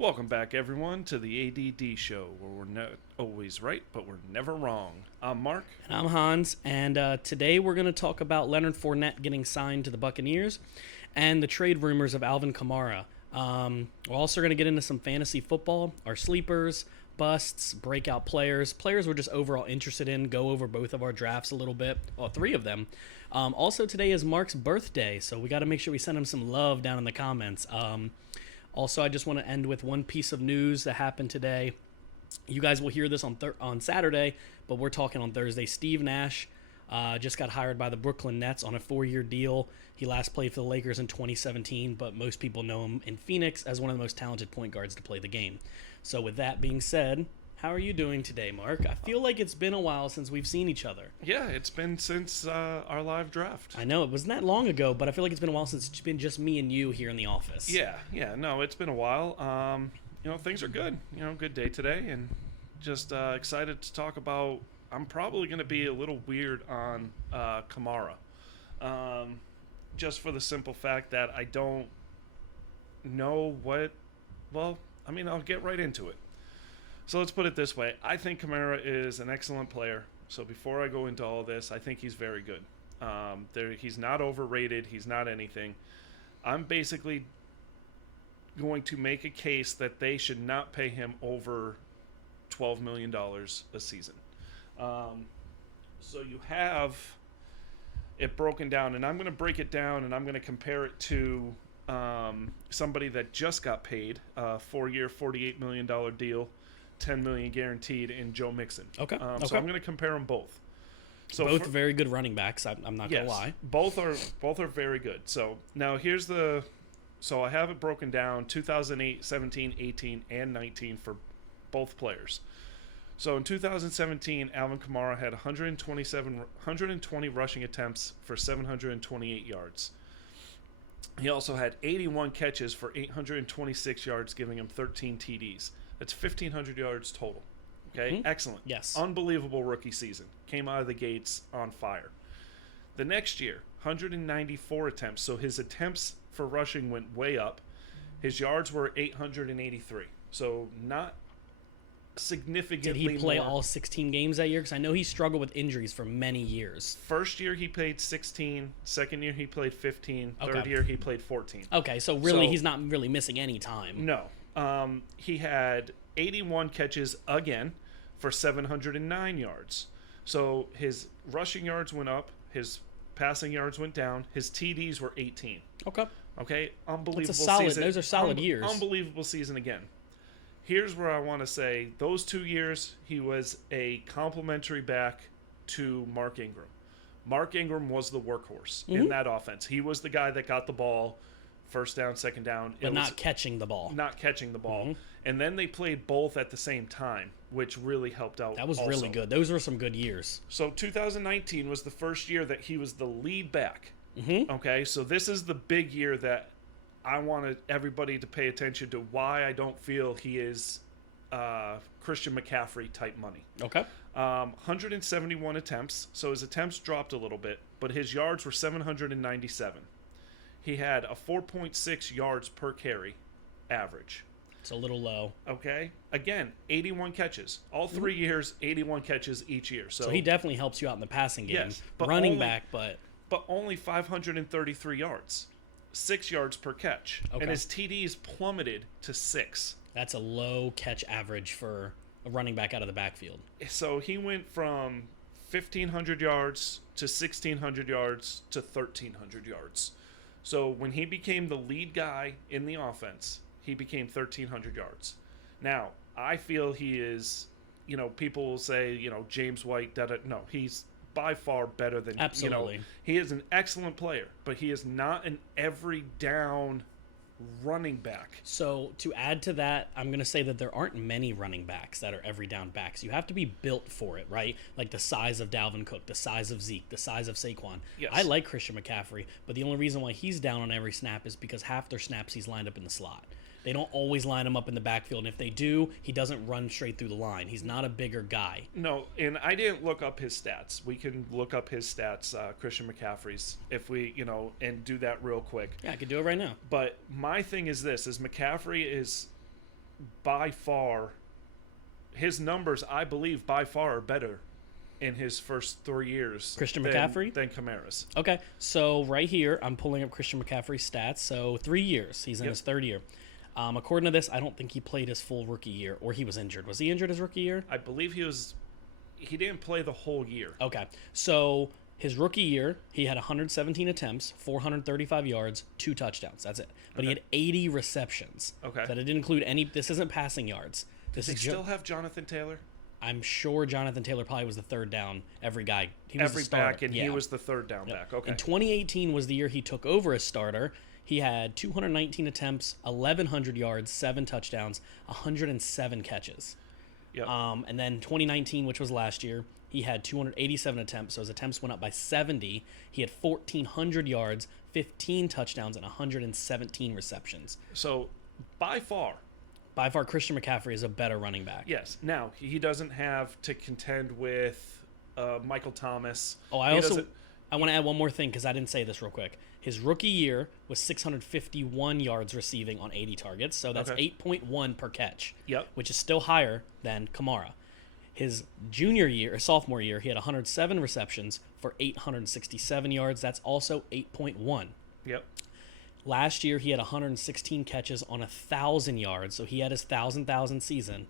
Welcome back, everyone, to the A.D.D. show, where we're not always right, but we're never wrong. I'm Mark. And I'm Hans, and today we're going to talk about Leonard Fournette getting signed to the Buccaneers and the trade rumors of Alvin Kamara. We're also going to get into some fantasy football, our sleepers, busts, breakout players we're just overall interested in, go over both of our drafts a little bit, well, three of them. Also, today is Marc's birthday, so we got to make sure we send him some love down in the comments. Also, I just want to end with one piece of news that happened today. You guys will hear this on Saturday, but we're talking on Thursday. Steve Nash just got hired by the Brooklyn Nets on a 4-year deal. He last played for the Lakers in 2017, but most people know him in Phoenix as one of the most talented point guards to play the game. So with that being said, how are you doing today, Mark? I feel like it's been a while since we've seen each other. Yeah, it's been since our live draft. I know, it wasn't that long ago, but I feel like it's been a while since it's been just me and you here in the office. Yeah, no, it's been a while. Things are good. Good day today, and just excited to talk about. I'm probably going to be a little weird on Kamara, just for the simple fact that I don't know what. Well, I'll get right into it. So let's put it this way. I think Kamara is an excellent player. So before I go into all this, I think he's very good. He's not overrated. He's not anything. I'm basically going to make a case that they should not pay him over $12 million a season. So you have it broken down, and I'm going to break it down, and I'm going to compare it to somebody that just got paid a 4-year, $48 million deal. $10 million guaranteed in Joe Mixon. Okay. So I'm going to compare them both. So both very good running backs. I'm not gonna lie. Both are very good. So now here's so I have it broken down 2008, 17, 18, and 19 for both players. So in 2017, Alvin Kamara had 120 rushing attempts for 728 yards. He also had 81 catches for 826 yards, giving him 13 TDs. That's 1,500 yards total. Okay, Excellent. Yes. Unbelievable rookie season. Came out of the gates on fire. The next year, 194 attempts. So his attempts for rushing went way up. His yards were 883. So not significantly more. Did he play all 16 games that year? Because I know he struggled with injuries for many years. First year he played 16. Second year he played 15. Third year he played 14. Okay, so really he's not really missing any time. No. He had 81 catches again for 709 yards. So his rushing yards went up, his passing yards went down, his TDs were 18. Okay, unbelievable season. Those are solid years. Unbelievable season again. Here's where I want to say those 2 years he was a complimentary back to Mark Ingram. Mark Ingram was the workhorse in that offense. He was the guy that got the ball. First down, second down. But not catching the ball. Not catching the ball. And then they played both at the same time, which really helped out. That was really good. Those were some good years. So 2019 was the first year that he was the lead back. Okay, so this is the big year that I wanted everybody to pay attention to why I don't feel he is Christian McCaffrey type money. Okay. 171 attempts, so his attempts dropped a little bit, but his yards were 797. He had a 4.6 yards per carry average. It's a little low. Okay. Again, 81 catches. All 3 years, 81 catches each year. So he definitely helps you out in the passing game. Yes, but running back, but only 533 yards. 6 yards per catch. Okay. And his TDs plummeted to 6. That's a low catch average for a running back out of the backfield. So he went from 1,500 yards to 1,600 yards to 1,300 yards. So when he became the lead guy in the offense, he became 1,300 yards. Now, I feel he is, people will say, James White, no, he's by far better than, Absolutely. He is an excellent player, but he is not an every down running back. So to add to that, I'm going to say that there aren't many running backs that are every down backs. You have to be built for it, right? Like the size of Dalvin Cook, the size of Zeke, the size of Saquon. Yes. I like Christian McCaffrey, but the only reason why he's down on every snap is because half their snaps he's lined up in the slot. They don't always line him up in the backfield, and if they do, he doesn't run straight through the line. He's not a bigger guy. No, and I didn't look up his stats. We can look up his stats, Christian McCaffrey's, if we, and do that real quick. Yeah, I could do it right now. But my thing is this, is McCaffrey is by far, his numbers, I believe, by far are better in his first 3 years Christian McCaffrey? than Kamara's. Okay, so right here, I'm pulling up Christian McCaffrey's stats. So 3 years. He's in his third year. According to this, I don't think he played his full rookie year, or he was injured. Was he injured his rookie year? I believe he didn't play the whole year. Okay, so his rookie year, he had 117 attempts, 435 yards, 2 touchdowns. That's it. But he had 80 receptions. Okay. So that didn't include any. This isn't passing yards. Does he still have Jonathan Taylor? I'm sure Jonathan Taylor probably was the third down. Every guy. He was Every the starter. back, and he was the third down back. Okay. In 2018 was the year he took over as starter. He had 219 attempts, 1,100 yards, 7 touchdowns, 107 catches. Yep. And then 2019, which was last year, he had 287 attempts, so his attempts went up by 70. He had 1,400 yards, 15 touchdowns, and 117 receptions. So, by far, Christian McCaffrey is a better running back. yes. Now, he doesn't have to contend with Michael Thomas. Oh, I want to add one more thing because I didn't say this real quick. His rookie year was 651 yards receiving on 80 targets, so that's 8.1 per catch. Yep. Which is still higher than Kamara. His sophomore year, he had 107 receptions for 867 yards. That's also 8.1. Yep. Last year, he had 116 catches on 1,000 yards, so he had his 1,000 season,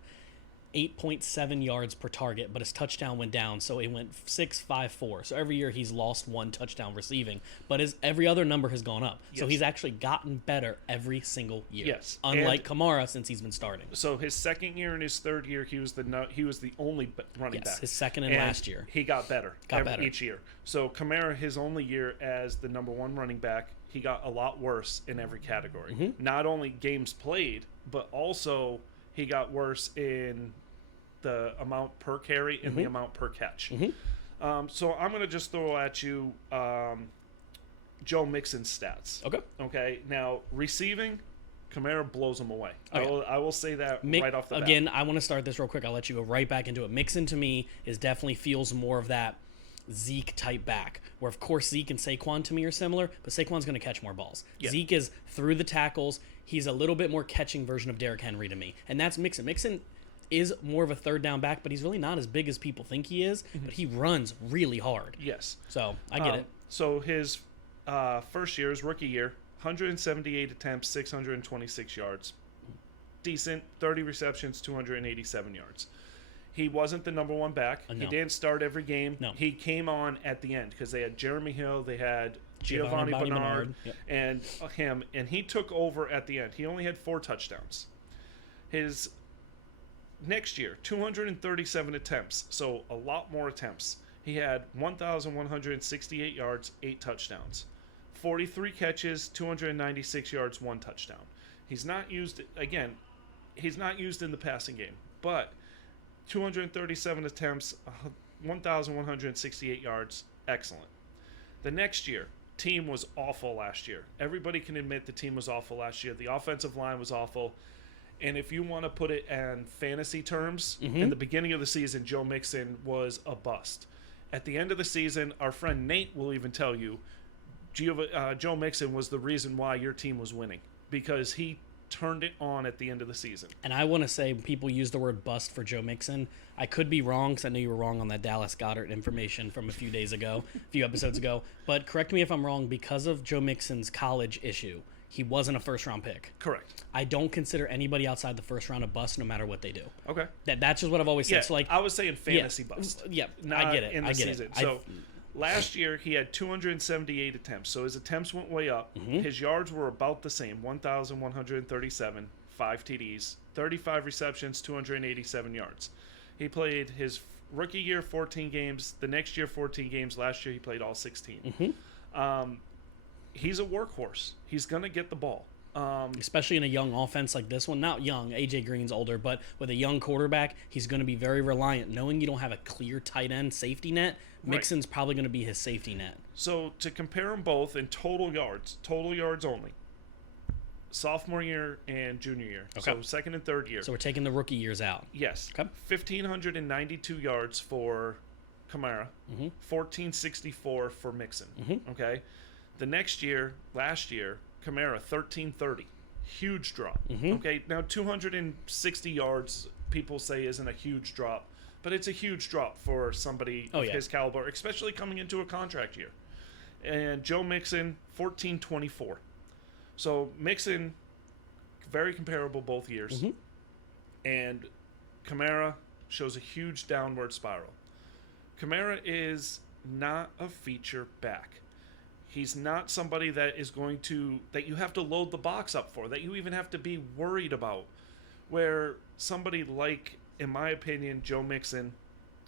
8.7 yards per target, but his touchdown went down, so it went 6.54. So every year he's lost 1 touchdown receiving, but every other number has gone up. Yes. So he's actually gotten better every single year. Yes. Unlike Kamara since he's been starting. So his second year and his third year, he was the only running back. His second and last year. He got better each year. So Kamara, his only year as the number 1 running back, he got a lot worse in every category. Mm-hmm. Not only games played, but also he got worse in the amount per carry and the amount per catch. Mm-hmm. So I'm going to just throw at you Joe Mixon's stats. Okay. Now, receiving, Kamara blows him away. Okay. I will say that right off the bat. Again, I want to start this real quick. I'll let you go right back into it. Mixon, to me, definitely feels more of that Zeke type back, where of course Zeke and Saquon to me are similar, but Saquon's going to catch more balls. Yeah. Zeke is through the tackles. He's a little bit more catching version of Derrick Henry to me, and that's Mixon. Mixon is more of a third down back, but he's really not as big as people think he is, but he runs really hard. Yes. So I get it. So his first year, his rookie year, 178 attempts, 626 yards. Decent, 30 receptions, 287 yards. He wasn't the number 1 back. No. He didn't start every game. No. He came on at the end because they had Jeremy Hill, they had Giovanni Bernard, Yep. and him, and he took over at the end. He only had 4 touchdowns. His next year, 237 attempts, so a lot more attempts. He had 1,168 yards, 8 touchdowns. 43 catches, 296 yards, 1 touchdown. He's not used in the passing game, but 237 attempts, 1,168 yards, excellent. The next year, team was awful last year. Everybody can admit the team was awful last year. The offensive line was awful. And if you want to put it in fantasy terms, in the beginning of the season, Joe Mixon was a bust. At the end of the season, our friend Nate will even tell you, Joe Mixon was the reason why your team was winning, because he turned it on at the end of the season. And I want to say people use the word bust for Joe Mixon. I could be wrong because I know you were wrong on that Dallas Goedert information from a few episodes ago. But correct me if I'm wrong, because of Joe Mixon's college issue, he wasn't a first-round pick. Correct. I don't consider anybody outside the first round a bust no matter what they do. Okay. That's just what I've always said. Yeah, So like, I was saying fantasy bust. Yeah, Not I get it. in the I get season. it. So last year he had 278 attempts. So his attempts went way up. His yards were about the same, 1,137, 5 TDs, 35 receptions, 287 yards. He played his rookie year 14 games, the next year 14 games, last year he played all 16. He's a workhorse. He's going to get the ball. Especially in a young offense like this one. Not young, AJ Green's older, but with a young quarterback, he's going to be very reliant. Knowing you don't have a clear tight end safety net, Mixon's probably going to be his safety net. So to compare them both in total yards only, sophomore year and junior year. Okay. So second and third year. So we're taking the rookie years out. Yes. Okay. 1,592 yards for Kamara, 1,464 for Mixon. Okay. The next year, last year, Kamara 1,330. Huge drop. Okay, now 260 yards, people say isn't a huge drop, but it's a huge drop for somebody of his caliber, especially coming into a contract year. And Joe Mixon, 14.24. So Mixon, very comparable both years. And Kamara shows a huge downward spiral. Kamara is not a feature back. He's not somebody that you have to load the box up for, that you even have to be worried about. Where somebody like, in my opinion, Joe Mixon,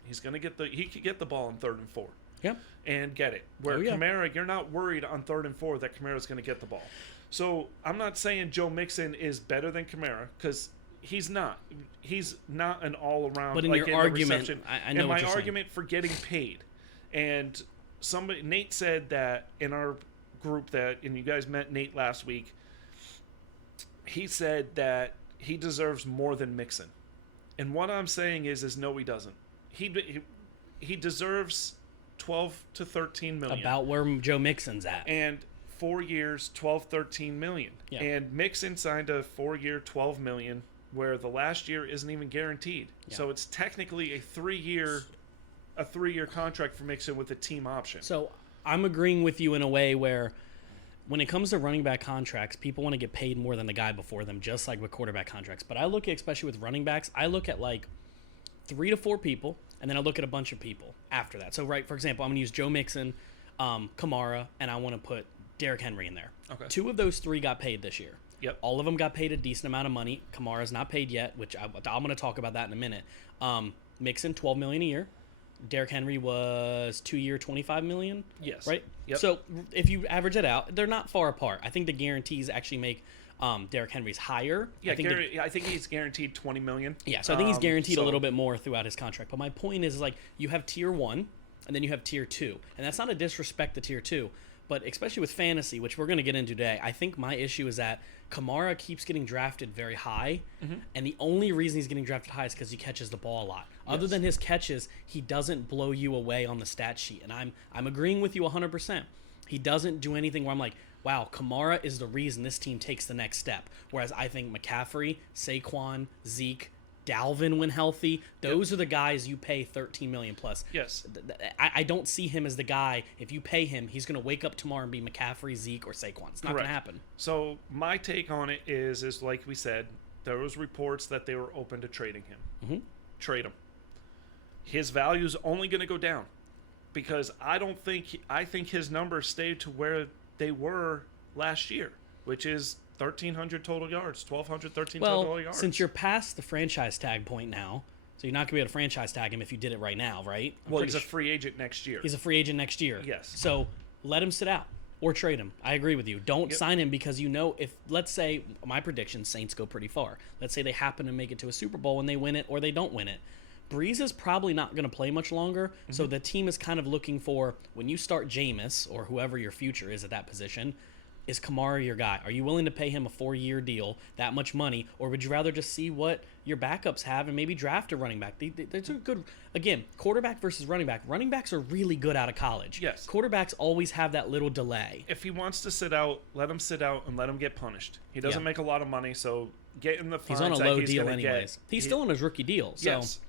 he could get the ball on 3rd and 4. Yep. And get it. Where Kamara, you're not worried on 3rd and 4 that Kamara's going to get the ball. So I'm not saying Joe Mixon is better than Kamara, because he's not. He's not an all-around. But in your argument, I know in what my you're argument saying. for getting paid, and Nate said that in our group and you guys met Nate last week. He said that he deserves more than Mixon, and what I'm saying is no, he doesn't. He deserves 12 to 13 million. About where Joe Mixon's at. And 4 years, 12, 13 million. Yeah. And Mixon signed a 4-year, 12 million, where the last year isn't even guaranteed. Yeah. So it's technically a 3-year contract for Mixon with a team option. So I'm agreeing with you in a way where when it comes to running back contracts, people want to get paid more than the guy before them, just like with quarterback contracts. But I look at, especially with running backs, I look at like 3 to 4 people, and then I look at a bunch of people after that. So, right, for example, I'm going to use Joe Mixon, Kamara, and I want to put Derrick Henry in there. Okay. 2 of those 3 got paid this year. Yep. All of them got paid a decent amount of money. Kamara's not paid yet, which I'm going to talk about that in a minute. Mixon, $12 million a year. Derrick Henry was 2-year, $25 million. Yes. Right? Yep. So if you average it out, they're not far apart. I think the guarantees actually make Derrick Henry's higher. Yeah, I think he's guaranteed $20 million. Yeah, so I think he's guaranteed a little bit more throughout his contract. But my point is, like, you have tier 1, and then you have tier 2. And that's not a disrespect to tier 2. But especially with fantasy, which we're going to get into today, I think my issue is that Kamara keeps getting drafted very high, and the only reason he's getting drafted high is because he catches the ball a lot. Other than his catches, he doesn't blow you away on the stat sheet, and I'm agreeing with you 100%. He doesn't do anything where I'm like, wow, Kamara is the reason this team takes the next step. Whereas I think McCaffrey, Saquon, Zeke, Dalvin when healthy, those are the guys you pay $13 million plus. Yes. I don't see him as the guy, if you pay him, he's going to wake up tomorrow and be McCaffrey, Zeke, or Saquon. It's not going to happen. So my take on it is like we said, there was reports that they were open to trading him. Trade him. His value is only going to go down because I think his numbers stayed to where they were last year, which is 1,300 total yards, 1,200, 1,300 total yards. Since you're past the franchise tag point now, so you're not going to be able to franchise tag him if you did it right now, right? He's a free agent next year. He's a free agent next year. Yes. So let him sit out or trade him. I agree with you. Don't sign him because if, let's say, my prediction, Saints go pretty far. Let's say they happen to make it to a Super Bowl and they win it or they don't win it. Breeze is probably not going to play much longer, so the team is kind of looking for, when you start Jameis or whoever your future is at that position, is Kamara your guy? Are you willing to pay him a 4-year deal, that much money, or would you rather just see what your backups have and maybe draft a running back? There's a good, again, quarterback versus running back. Running backs are really good out of college. Yes. Quarterbacks always have that little delay. If he wants to sit out, let him sit out and let him get punished. He doesn't make a lot of money, so get him the fines. He's on a low deal anyways. He's still on his rookie deal. So. Yes.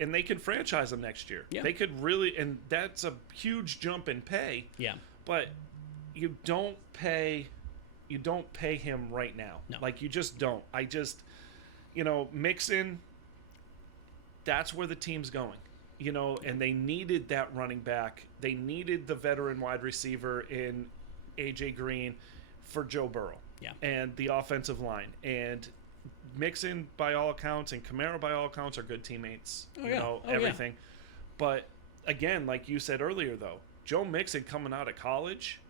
And they could franchise him next year. Yeah. They could really, and that's a huge jump in pay. Yeah. But you don't pay him right now. No. Like, you just don't. Mixon, that's where the team's going. And they needed that running back. They needed the veteran wide receiver in A.J. Green for Joe Burrow. Yeah. And the offensive line. And Mixon, by all accounts, and Kamara, by all accounts, are good teammates. Everything. Yeah. But, again, like you said earlier, though, Joe Mixon coming out of college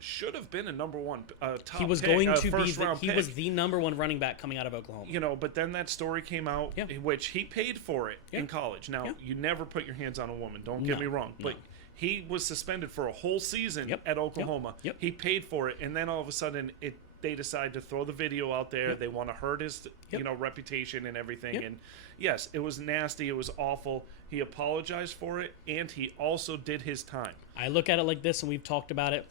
should have been a number one top he was pick, going to be he was the number one running back coming out of Oklahoma. But then that story came out, which he paid for it in college. Now, you never put your hands on a woman. Don't get me wrong. But he was suspended for a whole season at Oklahoma. He paid for it, and then all of a sudden they decide to throw the video out there. They want to hurt his reputation and everything. And yes, it was nasty. It was awful. He apologized for it, and he also did his time. I look at it like this, and we've talked about it.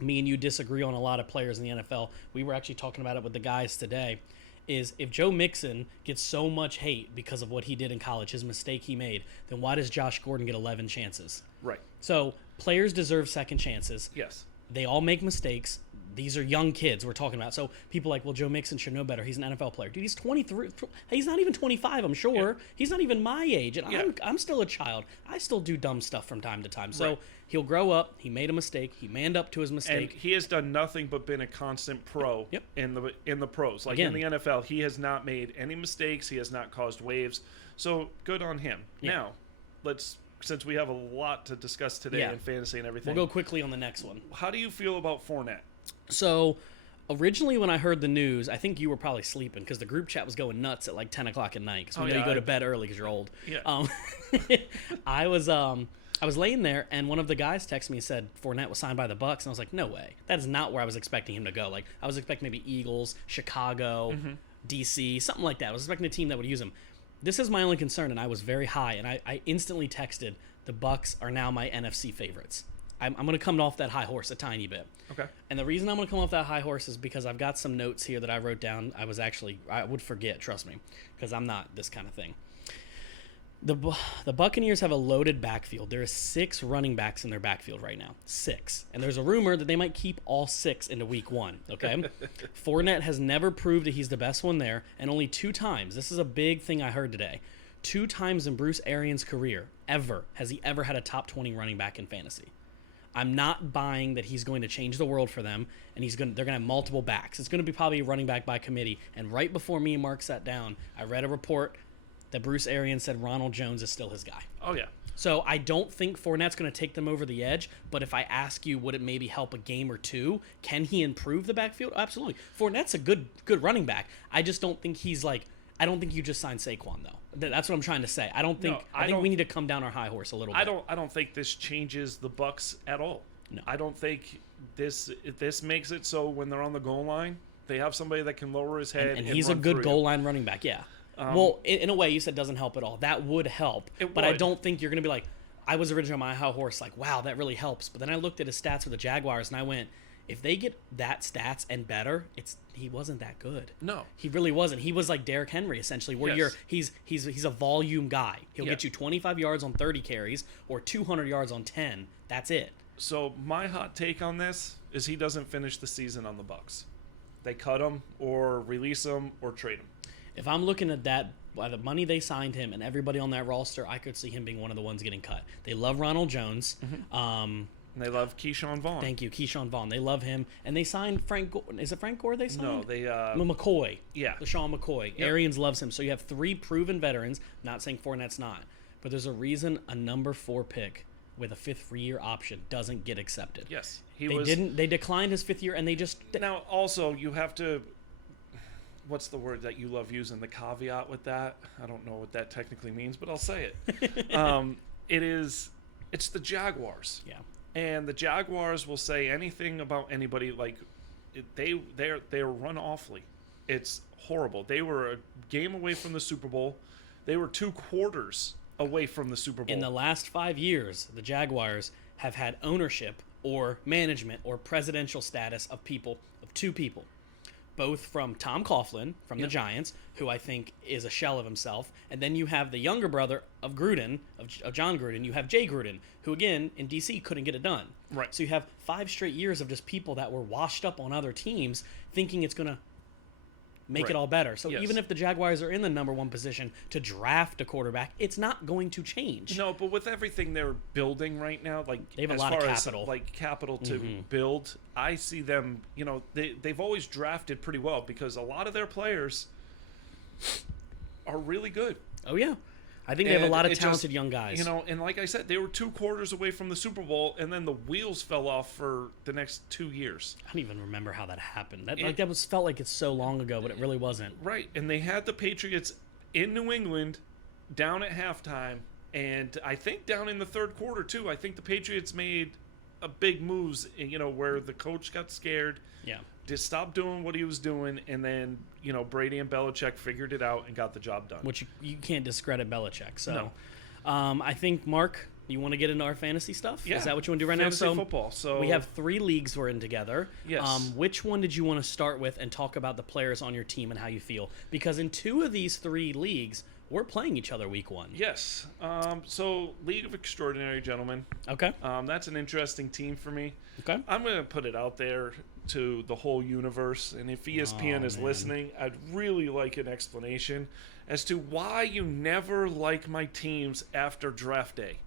me and you disagree on a lot of players in the NFL. We were actually talking about it with the guys today. Is if Joe Mixon gets so much hate because of what he did in college, his mistake he made, then why does Josh Gordon get 11 chances? Right. So players deserve second chances. Yes. They all make mistakes. These are young kids we're talking about. So people are like, well, Joe Mixon should know better. He's an NFL player. Dude, he's 23. He's not even 25, I'm sure. Yeah. He's not even my age. And Yeah. I'm still a child. I still do dumb stuff from time to time. So Right. he'll grow up. He made a mistake. He manned up to his And mistake. he has done nothing but been a constant pro Yep. in the pros. Like Again. in the NFL, he has not made any mistakes. He has not caused waves. So good on him. Yeah. Now, since we have a lot to discuss today Yeah. in fantasy and everything, We'll go quickly on the next one. how do you feel about Fournette? So originally when I heard the news, I think you were probably sleeping because the group chat was going nuts at like 10 o'clock at night because we Oh, know yeah, you go to bed early because you're old. Yeah. I was laying there and one of the guys texted me and said Fournette was signed by the Bucks, and I was like, no way. That is not where I was expecting him to go. Like I was expecting maybe Eagles, Chicago, DC, something like that. I was expecting a team that would use him. This is my only concern, and I was very high, and I instantly texted the Bucks are now my NFC favorites. I'm going to come off that high horse a tiny bit. Okay. And the reason I'm going to come off that high horse is because I've got some notes here that I wrote down. I would forget, trust me, because I'm not this kind of thing. The Buccaneers have a loaded backfield. There are 6 running backs in their backfield right now. 6. And there's a rumor that they might keep all 6 into week 1, okay? Fournette has never proved that he's the best one there, and only 2 times, this is a big thing I heard today, 2 times in Bruce Arians' career, has he ever had a top 20 running back in fantasy. I'm not buying that he's going to change the world for them, and they're going to have multiple backs. It's going to be probably a running back by committee. And right before me and Mark sat down, I read a report that Bruce Arians said Ronald Jones is still his guy. Oh, yeah. So I don't think Fournette's going to take them over the edge, but if I ask you, would it maybe help a game or two? Can he improve the backfield? Absolutely. Fournette's a good running back. I just don't think he's like, I don't think you just signed Saquon, though. That's what I'm trying to say. I think we need to come down our high horse a little bit. I don't think this changes the Bucks at all. No. I don't think this makes it so when they're on the goal line, they have somebody that can lower his head. And he's a good goal line running back, yeah. Well, in a way, you said doesn't help at all. That would help. But I don't think you're going to be like, I was originally on my high horse, like, wow, that really helps. But then I looked at his stats with the Jaguars, and I went, if they get that stats and better, he wasn't that good. No. He really wasn't. He was like Derrick Henry, essentially, where Yes. he's a volume guy. He'll Yeah. get you 25 yards on 30 carries or 200 yards on 10. That's it. So my hot take on this is he doesn't finish the season on the Bucks. They cut him or release him or trade him. If I'm looking at that, by the money they signed him and everybody on that roster, I could see him being one of the ones getting cut. They love Ronald Jones. And they love Keyshawn Vaughn. Thank you, Keyshawn Vaughn. They love him, and they signed Frank. Is it Frank Gore they signed? No, they McCoy. yeah. LaShawn McCoy. Yep. Arians loves him. So you have 3 proven veterans. Not saying Fournette's not, but there's a reason a number 4 pick with a 5th-year option doesn't get accepted. Yes. They declined his 5th year, and they just. Now also you have to. What's the word that you love using? The caveat with that? I don't know what that technically means, but I'll say it. It's the Jaguars. Yeah. And the Jaguars will say anything about anybody like they're run awfully. It's horrible. They were a game away from the Super Bowl. They were 2 quarters away from the Super Bowl. In the last 5 years, the Jaguars have had ownership or management or presidential status of 2 people. Both from Tom Coughlin from the Giants, who I think is a shell of himself, and then you have the younger brother of Gruden, of John Gruden. You have Jay Gruden, who again in DC couldn't get it done. Right. So you have 5 straight years of just people that were washed up on other teams, thinking it's gonna make it all better. So Yes. even if the Jaguars are in the number 1 position to draft a quarterback, it's not going to change. No, but with everything they're building right now, like They have a as lot of far as, capital. like capital to build, I see them. They've always drafted pretty well because a lot of their players are really good. Oh yeah, I think they have a And lot of it talented just, young guys. And like I said, they were 2 quarters away from the Super Bowl, and then the wheels fell off for the next 2 years. I don't even remember how that happened. That felt like it's so long ago, but it really wasn't. Right, and they had the Patriots in New England down at halftime, and I think down in the 3rd quarter too. I think the Patriots made a big moves, where the coach got scared. Yeah. Just stopped doing what he was doing, and then Brady and Belichick figured it out and got the job done. Which you can't discredit Belichick. So, No. I think Mark, You want to get into our fantasy stuff? Yeah. Is that what you want to do right Fantasy now? football. So we have 3 leagues we're in together. Yes. Which one did you want to start with and talk about the players on your team and how you feel? Because in 2 of these 3 leagues, we're playing each other week 1. Yes. So League of Extraordinary Gentlemen. Okay. That's an interesting team for me. Okay. I'm going to put it out there to the whole universe. And if ESPN is listening, I'd really like an explanation as to why you never like my teams after draft day.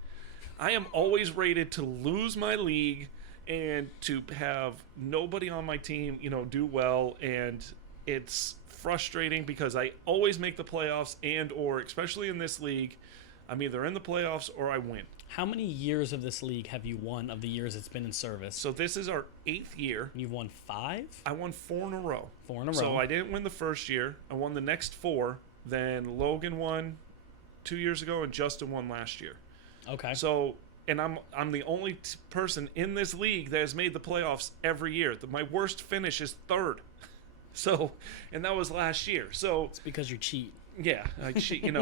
I am always rated to lose my league and to have nobody on my team, do well. And it's frustrating because I always make the playoffs or especially in this league, I'm either in the playoffs or I win. How many years of this league have you won of the years it's been in service? So this is our 8th year. You've won 5? I won 4 in a row. 4 in a row. So I didn't win the first year. I won the next 4. Then Logan won 2 years ago and Justin won last year. Okay. So, and I'm the only person in this league that has made the playoffs every year. My worst finish is 3rd. So, and that was last year. So it's because you cheat. Yeah, I cheat,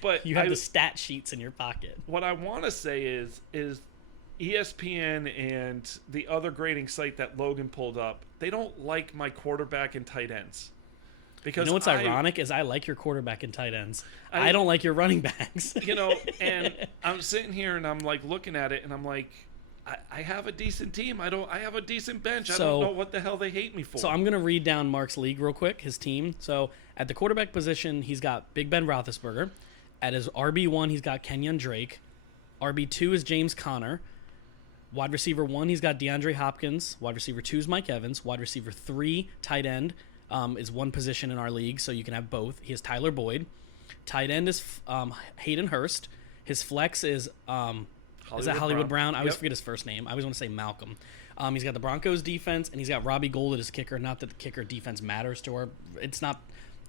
But you have the stat sheets in your pocket. What I want to say is ESPN and the other grading site that Logan pulled up, they don't like my quarterback and tight ends. Because what's ironic is I like your quarterback and tight ends. I don't like your running backs. And I'm sitting here and I'm like looking at it and I'm like, I have a decent team. I have a decent bench. I don't know what the hell they hate me for. So I'm going to read down Mark's league real quick, his team. So at the quarterback position, he's got Big Ben Roethlisberger. At his RB1, he's got Kenyon Drake. RB2 is James Conner. Wide receiver 1, he's got DeAndre Hopkins. Wide receiver 2 is Mike Evans. Wide receiver 3, tight end, is one position in our league, so you can have both. He has Tyler Boyd. Tight end is Hayden Hurst. His flex is Hollywood Brown? I always forget his first name. I always want to say Malcolm. He's got the Broncos defense, and he's got Robbie Gould as kicker. Not that the kicker defense matters to it's not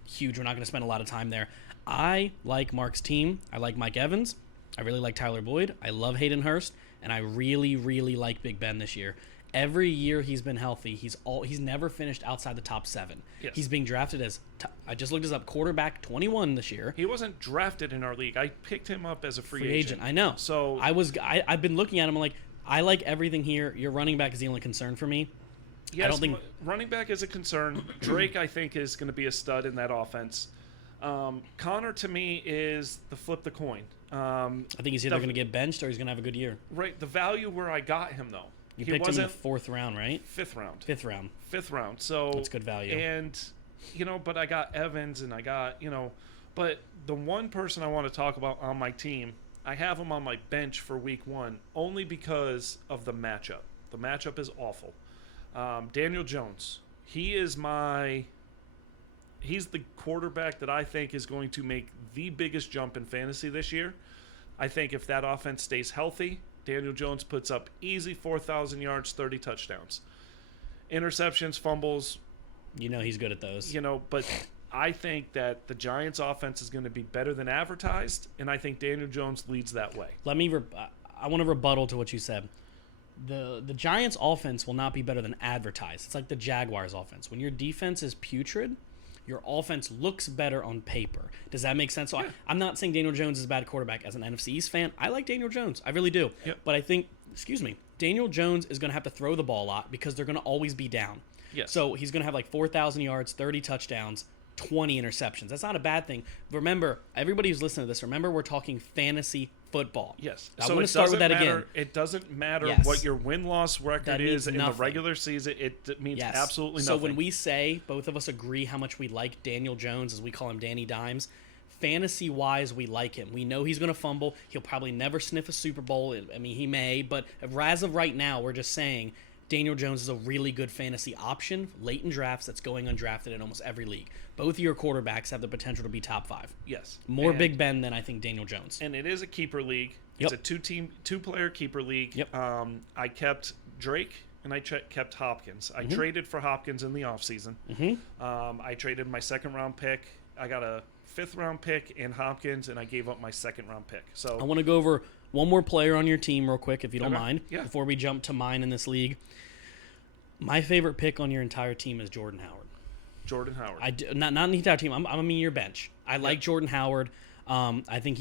huge. We're not going to spend a lot of time there. I like Mark's team. I like Mike Evans. I really like Tyler Boyd. I love Hayden Hurst, and I really, really like Big Ben this year. Every year he's been healthy, he's never finished outside the top 7. Yes. He's being drafted as I just looked this up, quarterback 21 this year. He wasn't drafted in our league. I picked him up as a free agent. I know. So I've been looking at him. I'm like, I like everything here. Your running back is the only concern for me. Yes, I don't think running back is a concern. Drake, I think, is going to be a stud in that offense. Connor, to me, is the flip the coin. I think he's either going to get benched or he's going to have a good year. Right. The value where I got him, though. You picked him in the 4th round, right? 5th round. 5th round. So that's good value. And, but I got Evans and I got, but the one person I want to talk about on my team, I have him on my bench for week 1 only because of the matchup. The matchup is awful. Daniel Jones. He's the quarterback that I think is going to make the biggest jump in fantasy this year. I think if that offense stays healthy, Daniel Jones puts up easy 4,000 yards, 30 touchdowns. Interceptions, fumbles. He's good at those. But I think that the Giants' offense is going to be better than advertised, and I think Daniel Jones leads that way. I want to rebuttal to what you said. The Giants' offense will not be better than advertised. It's like the Jaguars' offense. When your defense is putrid, your offense looks better on paper. Does that make sense? So yeah. I'm not saying Daniel Jones is a bad quarterback. As an NFC East fan, I like Daniel Jones. I really do. Yep. But I think, Daniel Jones is going to have to throw the ball a lot because they're going to always be down. Yes. So he's going to have like 4,000 yards, 30 touchdowns, 20 interceptions. That's not a bad thing. Remember, everybody who's listening to this, we're talking fantasy football. Yes. I want to start with that again. It doesn't matter what your win-loss record is in the regular season. It means absolutely nothing. So when we say, both of us agree how much we like Daniel Jones, as we call him Danny Dimes, fantasy-wise, we like him. We know he's going to fumble. He'll probably never sniff a Super Bowl. I mean, he may. But as of right now, we're just saying Daniel Jones is a really good fantasy option late in drafts that's going undrafted in almost every league. Both of your quarterbacks have the potential to be top 5. Yes. More Big Ben than I think Daniel Jones. And it is a keeper league. Yep. It's a two-player keeper league. Yep. I kept Drake and I kept Hopkins. I traded for Hopkins in the offseason. I traded my 2nd-round pick. I got a 5th-round pick in Hopkins, and I gave up my 2nd-round pick. So I want to go over one more player on your team real quick, if you don't mind, yeah. before we jump to mine in this league. My favorite pick on your entire team is Jordan Howard. Jordan Howard. Not the entire team. I mean your bench. I like Jordan Howard. I think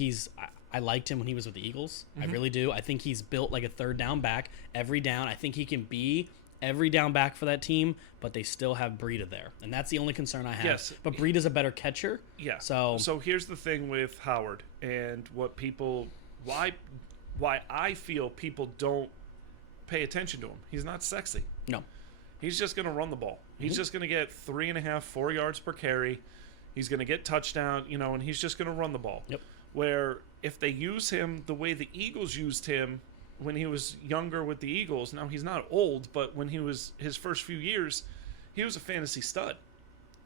I liked him when he was with the Eagles. I really do. I think he's built like a third down back every down. I think he can be every down back for that team, but they still have Breida there. And that's the only concern I have. Yes. But Breida's a better catcher. Yeah. So here's the thing with Howard and what people why I feel people don't pay attention to him. He's not sexy. no. He's just going to run the ball. He's just going to get 3.5, 4 yards per carry. He's going to get touchdown, and he's just going to run the ball. Yep. Where if they use him the way the Eagles used him when he was younger with the Eagles, now he's not old, but when he was his first few years, he was a fantasy stud.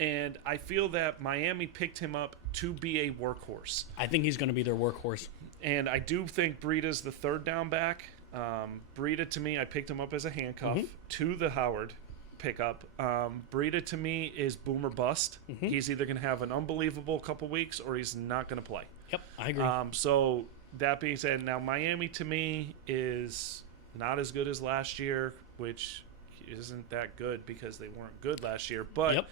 And I feel that Miami picked him up to be a workhorse. I think he's going to be their workhorse. And I do think Breida's the third down back. Breida, to me, I picked him up as a handcuff to the Howard pickup. Breida, to me, is boom or bust. He's either going to have an unbelievable couple weeks or he's not going to play. Yep, I agree. So that being said, now Miami, to me, is not as good as last year, which isn't that good because they weren't good last year. But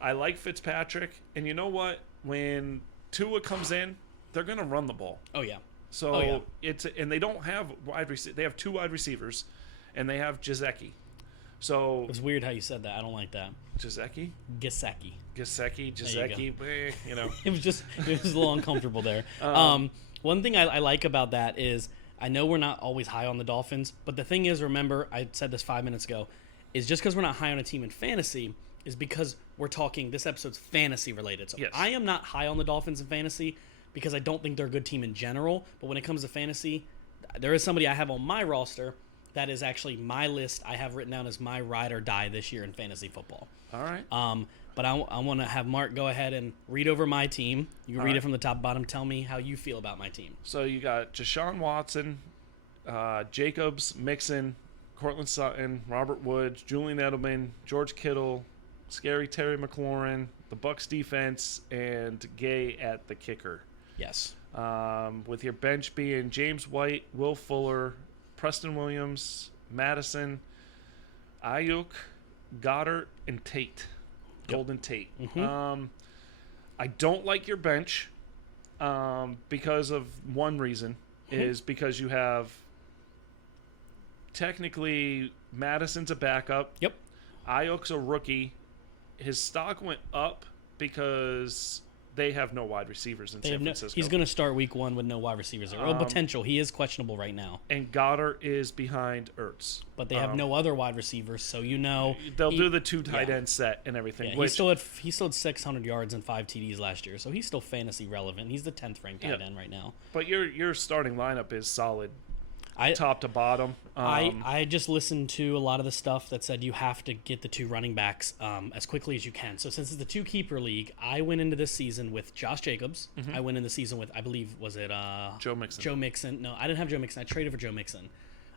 I like Fitzpatrick. And you know what? When Tua comes in, they're going to run the ball. Oh, yeah. So and they don't have they have 2 wide receivers, and they have Gesicki. So It's weird how you said that. I don't like that. Gesicki, Gesicki. Gesicki, It was a little uncomfortable there. One thing I like about that is I know we're not always high on the Dolphins, but the thing is, remember, I said this 5 minutes ago, is just because we're not high on a team in fantasy is because we're talking, this episode's fantasy related. So yes. I am not high on the Dolphins in fantasy because I don't think they're a good team in general. But when it comes to fantasy, there is somebody I have on my roster that is actually my list I have written down as my ride or die this year in fantasy football. All right. But I want to have Mark go ahead and read over my team. You can read it from the top to bottom. Tell me how you feel about my team. So you got Deshaun Watson, Jacobs, Mixon, Cortland Sutton, Robert Woods, Julian Edelman, George Kittle, Scary Terry McLaurin, the Bucs defense, and Gay at the kicker. Yes. With your bench being James White, Will Fuller, Preston Williams, Madison, Ayuk, Goddard, and Tate. Golden Tate. I don't like your bench because of one reason is because you have technically Madison's a backup. Yep. Ayuk's a rookie. His stock went up because they have no wide receivers in San Francisco. He's going to start week 1 with no wide receivers there. Potential. He is questionable right now. And Goddard is behind Ertz. But they have no other wide receivers, so they'll do the 2 tight end set and everything. Yeah, he still had 600 yards and 5 TDs last year, so he's still fantasy relevant. He's the 10th ranked tight end right now. But your starting lineup is solid. Top to bottom. I just listened to a lot of the stuff that said you have to get the 2 running backs as quickly as you can. So since it's the 2-keeper league, I went into this season with Josh Jacobs. I went in the season with, I believe, was it Joe Mixon? Joe Mixon. No, I didn't have Joe Mixon. I traded for Joe Mixon.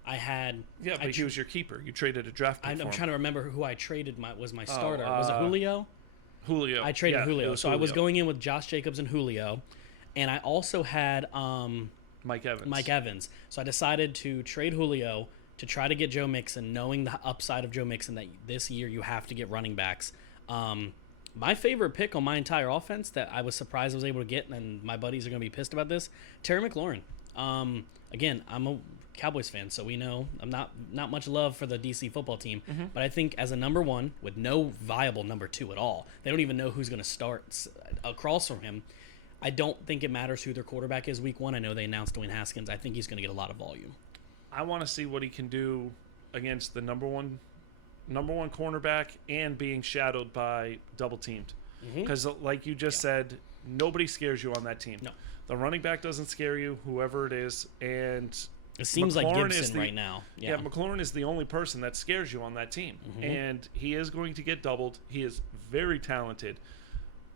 But he was your keeper. You traded a draft pick I'm for him. trying to remember who I traded was my starter. Was it Julio? Julio. I traded Julio. So Julio. I was going in with Josh Jacobs and Julio. And I also had Mike Evans. So I decided to trade Julio to try to get Joe Mixon, knowing the upside of Joe Mixon that this year you have to get running backs. My favorite pick on my entire offense that I was surprised I was able to get, and my buddies are going to be pissed about this, Terry McLaurin. Again, I'm a Cowboys fan, so we know I'm not much love for the DC football team, but I think as a number 1 with no viable number 2 at all, they don't even know who's going to start across from him. I don't think it matters who their quarterback is week 1. I know they announced Dwayne Haskins. I think he's going to get a lot of volume. I want to see what he can do against the number one cornerback and being shadowed by double teamed. Because like you just said, nobody scares you on that team. No. The running back doesn't scare you, whoever it is, and it seems McLaurin like Gibson right now. Yeah, McLaurin is the only person that scares you on that team, and he is going to get doubled. He is very talented.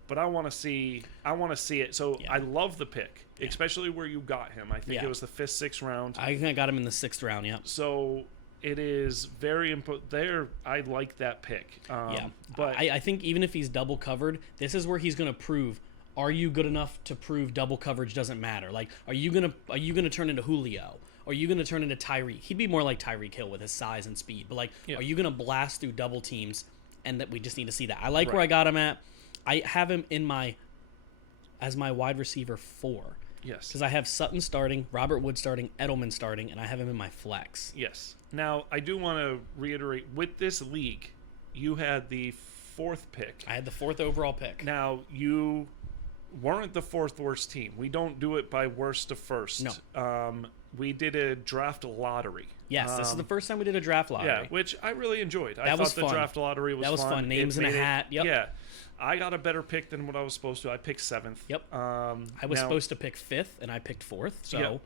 But I want to see it. So I love the pick, especially where you got him. I think it was the 5th, 6th round. I got him in the 6th round, yeah. So it is very important. There, I like that pick. But I think even if he's double covered, this is where he's going to prove, are you good enough to prove double coverage doesn't matter? Like, are you gonna turn into Julio? Are you going to turn into Tyreek? He'd be more like Tyreek Hill with his size and speed. But, are you going to blast through double teams? And that we just need to see that. I like where I got him at. I have him as my wide receiver 4. Yes. Because I have Sutton starting, Robert Wood starting, Edelman starting, and I have him in my flex. Yes. Now, I do want to reiterate, with this league, you had the 4th pick. I had the 4th overall pick. Now, you weren't the 4th worst team. We don't do it by worst to first. No. We did a draft lottery. Yes, this is the first time we did a draft lottery. Yeah, which I really enjoyed. I was thought the fun. draft lottery was fun. That was fun. Names in a hat. Yep. Yeah. I got a better pick than what I was supposed to. I picked 7th. Yep. I was supposed to pick 5th, and I picked 4th.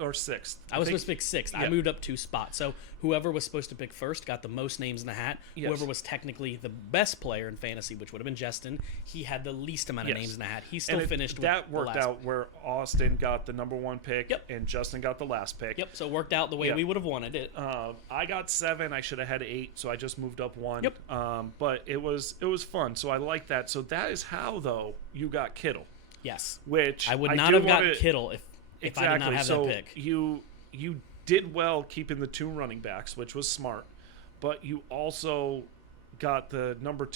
Or 6th. I was supposed to pick 6th. Yeah. I moved up 2 spots. So whoever was supposed to pick first got the most names in the hat. Yes. Whoever was technically the best player in fantasy, which would have been Justin, he had the least amount of names in the hat. He still finished with that the worked last out where Austin got the number 1 pick. Yep. And Justin got the last pick. Yep. So it worked out the way we would have wanted it. I got 7. I should have had 8, so I just moved up 1. Yep. But it was fun, so I like that. So that is how, though, you got Kittle. Yes. Which I would not have got Kittle if I did not have so that pick. You did well keeping the 2 running backs, which was smart, but you also got the number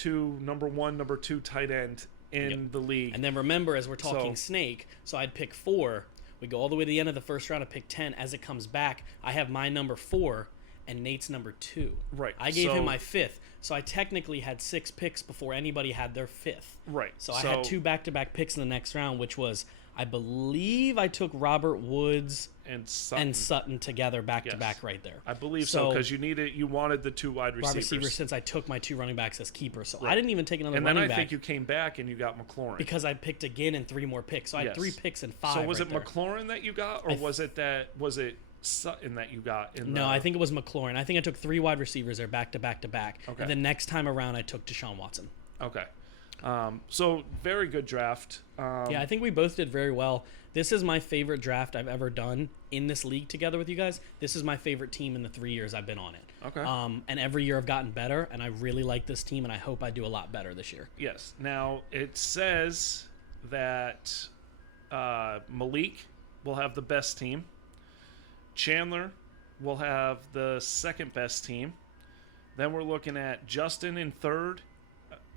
1, number 2 tight end in the league. And then remember, as we're talking snake, so I'd pick 4. We go all the way to the end of the first round. I pick 10. As it comes back, I have my number 4 and Nate's number 2. Right. I gave him my 5th. So I technically had 6 picks before anybody had their 5th. Right. So I had 2 back-to-back picks in the next round, which was, I believe I took Robert Woods and Sutton together back-to-back right there. I believe so, because you wanted the 2 wide receivers. Since I took my 2 running backs as keepers. So I didn't even take another running running back. And then I back. think you came back and you got McLaurin. Because I picked again in 3 more picks. So I had 3 picks and 5 So was right it there. McLaurin that you got, or was it Sutton that you got? No, I think it was McLaurin. I think I took 3 wide receivers there back-to-back. Okay. And the next time around, I took Deshaun Watson. Okay. So very good draft. Yeah, I think we both did very well. This is my favorite draft I've ever done in this league together with you guys. This is my favorite team in the 3 years I've been on it. Okay. And every year I've gotten better, and I really like this team, and I hope I do a lot better this year. Yes. Now, it says that Malik will have the best team. Chandler will have the second best team. Then we're looking at Justin in 3rd.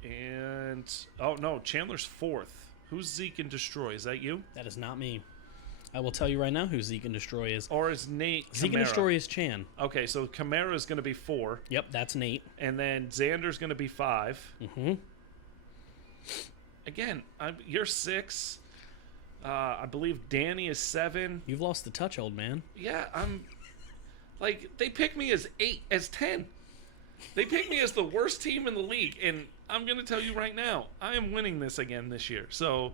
And, Chandler's 4th. Who's Zeke and Destroy? Is that you? That is not me. I will tell you right now who Zeke and Destroy is. Or is Nate Kamara? Zeke and Destroy is Chan. Okay, so Kamara is going to be 4. Yep, that's Nate. And then Xander's going to be 5. Mm-hmm. Again, you're 6. I believe Danny is 7. You've lost the touch, old man. Yeah, they picked me as 10. They picked me as the worst team in the league, and I'm going to tell you right now, I am winning this again this year. So,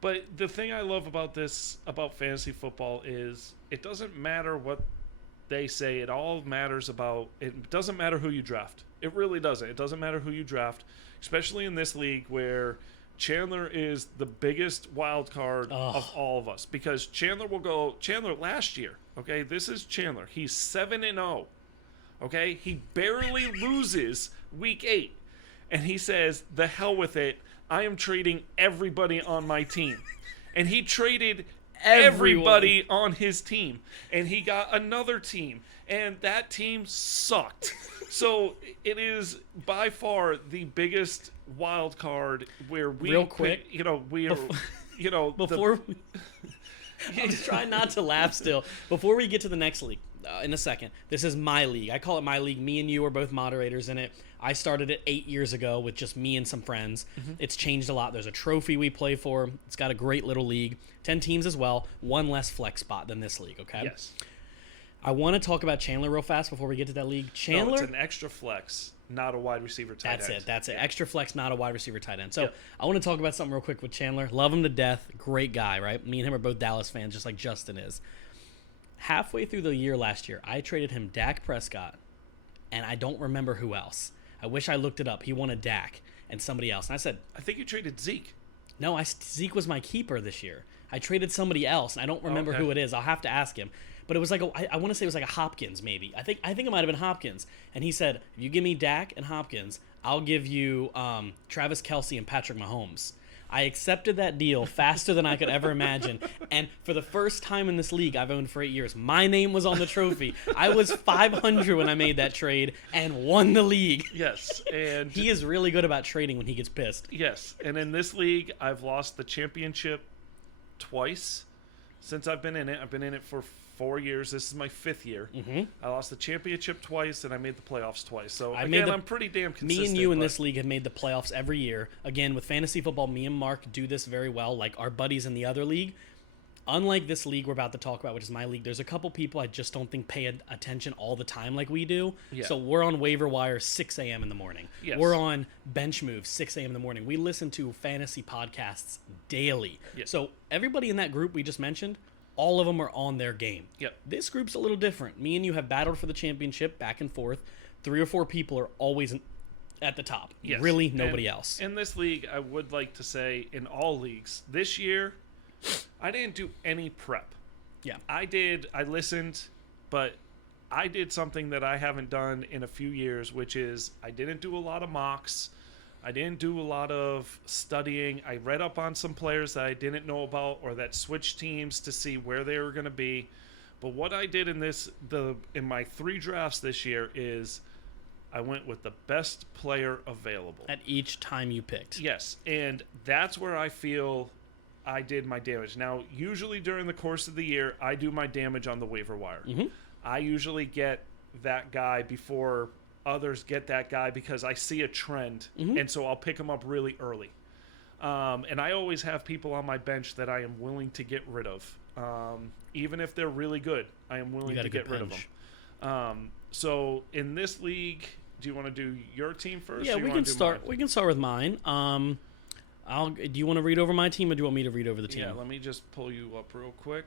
but the thing I love about fantasy football is it doesn't matter what they say. It doesn't matter who you draft. It really doesn't. It doesn't matter who you draft, especially in this league where Chandler is the biggest wild card of all of us, because Chandler last year. Okay, this is Chandler. He's 7-0. Okay, he barely loses week 8, and he says, "The hell with it. I am trading everybody on my team," and he traded everybody on his team, and he got another team, and that team sucked. So it is by far the biggest wild card where we real quick, before. I'm just trying not to laugh still. Before we get to the next league, in a second, this is my league. I call it my league. Me and you are both moderators in it. I started it 8 years ago with just me and some friends. Mm-hmm. It's changed a lot. There's a trophy we play for. It's got a great little league. 10 teams as well. 1 less flex spot than this league, okay? Yes. I want to talk about Chandler real fast before we get to that league. Chandler, no, it's an extra flex, not a wide receiver tight end. That's it. Extra flex, not a wide receiver tight end. So I want to talk about something real quick with Chandler. Love him to death. Great guy, right? Me and him are both Dallas fans, just like Justin is. Halfway through the year last year, I traded him Dak Prescott, and I don't remember who else. I wish I looked it up. He wanted Dak and somebody else. And I said, I think you traded Zeke. No, Zeke was my keeper this year. I traded somebody else, and I don't remember who it is. I'll have to ask him. But it was like I want to say it was like a Hopkins maybe. I think it might have been Hopkins. And he said, if you give me Dak and Hopkins, I'll give you Travis Kelce and Patrick Mahomes. I accepted that deal faster than I could ever imagine. And for the first time in this league I've owned for 8 years, my name was on the trophy. I was 500 when I made that trade and won the league. Yes. And he is really good about trading when he gets pissed. Yes. And in this league, I've lost the championship twice. since I've been in it. I've been in it for 4 years. This is my 5th year. Mm-hmm. I lost the championship twice, and I made the playoffs twice. So, I'm pretty damn consistent. Me and you in this league have made the playoffs every year. Again, with fantasy football, me and Mark do this very well. Like our buddies in the other league. Unlike this league we're about to talk about, which is my league, there's a couple people I just don't think pay attention all the time like we do. Yeah. So we're on waiver wire 6 a.m. in the morning. Yes. We're on bench moves 6 a.m. in the morning. We listen to fantasy podcasts daily. Yes. So everybody in that group we just mentioned, all of them are on their game. Yep. This group's a little different. Me and you have battled for the championship back and forth. 3 or 4 people are always at the top. Yes. Really, nobody else. In this league, I would like to say, in all leagues, this year, I didn't do any prep. Yeah. I listened, but I did something that I haven't done in a few years, which is I didn't do a lot of mocks. I didn't do a lot of studying. I read up on some players that I didn't know about or that switched teams to see where they were going to be. But what I did in my 3 drafts this year is I went with the best player available. At each time you picked. Yes, and that's where I feel I did my damage. Now, usually during the course of the year, I do my damage on the waiver wire. Mm-hmm. I usually get that guy before others get that guy because I see a trend, and so I'll pick him up really early. And I always have people on my bench that I am willing to get rid of. Even if they're really good, I am willing to get rid of them. So in this league, do you want to do your team first? Yeah, we can start. We can start with mine. Do you want to read over my team, or do you want me to read over the team? Yeah, let me just pull you up real quick.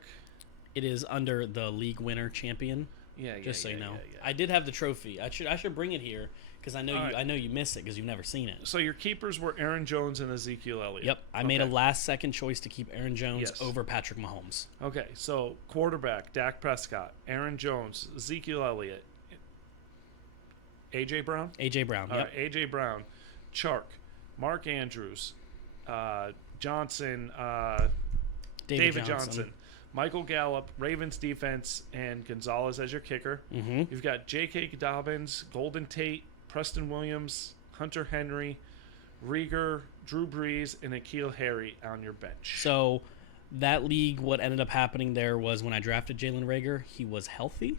It is under the league winner champion. Yeah, just so you know. I did have the trophy. I should bring it here because I know you miss it because you've never seen it. So your keepers were Aaron Jones and Ezekiel Elliott. Yep, I made a last-second choice to keep Aaron Jones over Patrick Mahomes. Okay, so quarterback Dak Prescott, Aaron Jones, Ezekiel Elliott, A.J. Brown. A.J. Brown. Yep. A.J. Brown, Chark, Mark Andrews, Johnson, David Johnson, Michael Gallup, Ravens defense, and Gonzalez as your kicker. Mm-hmm. You've got J.K. Dobbins, Golden Tate, Preston Williams, Hunter Henry, Rieger, Drew Brees, and N'Keal Harry on your bench. So that league, what ended up happening there was when I drafted Jalen Reagor, he was healthy.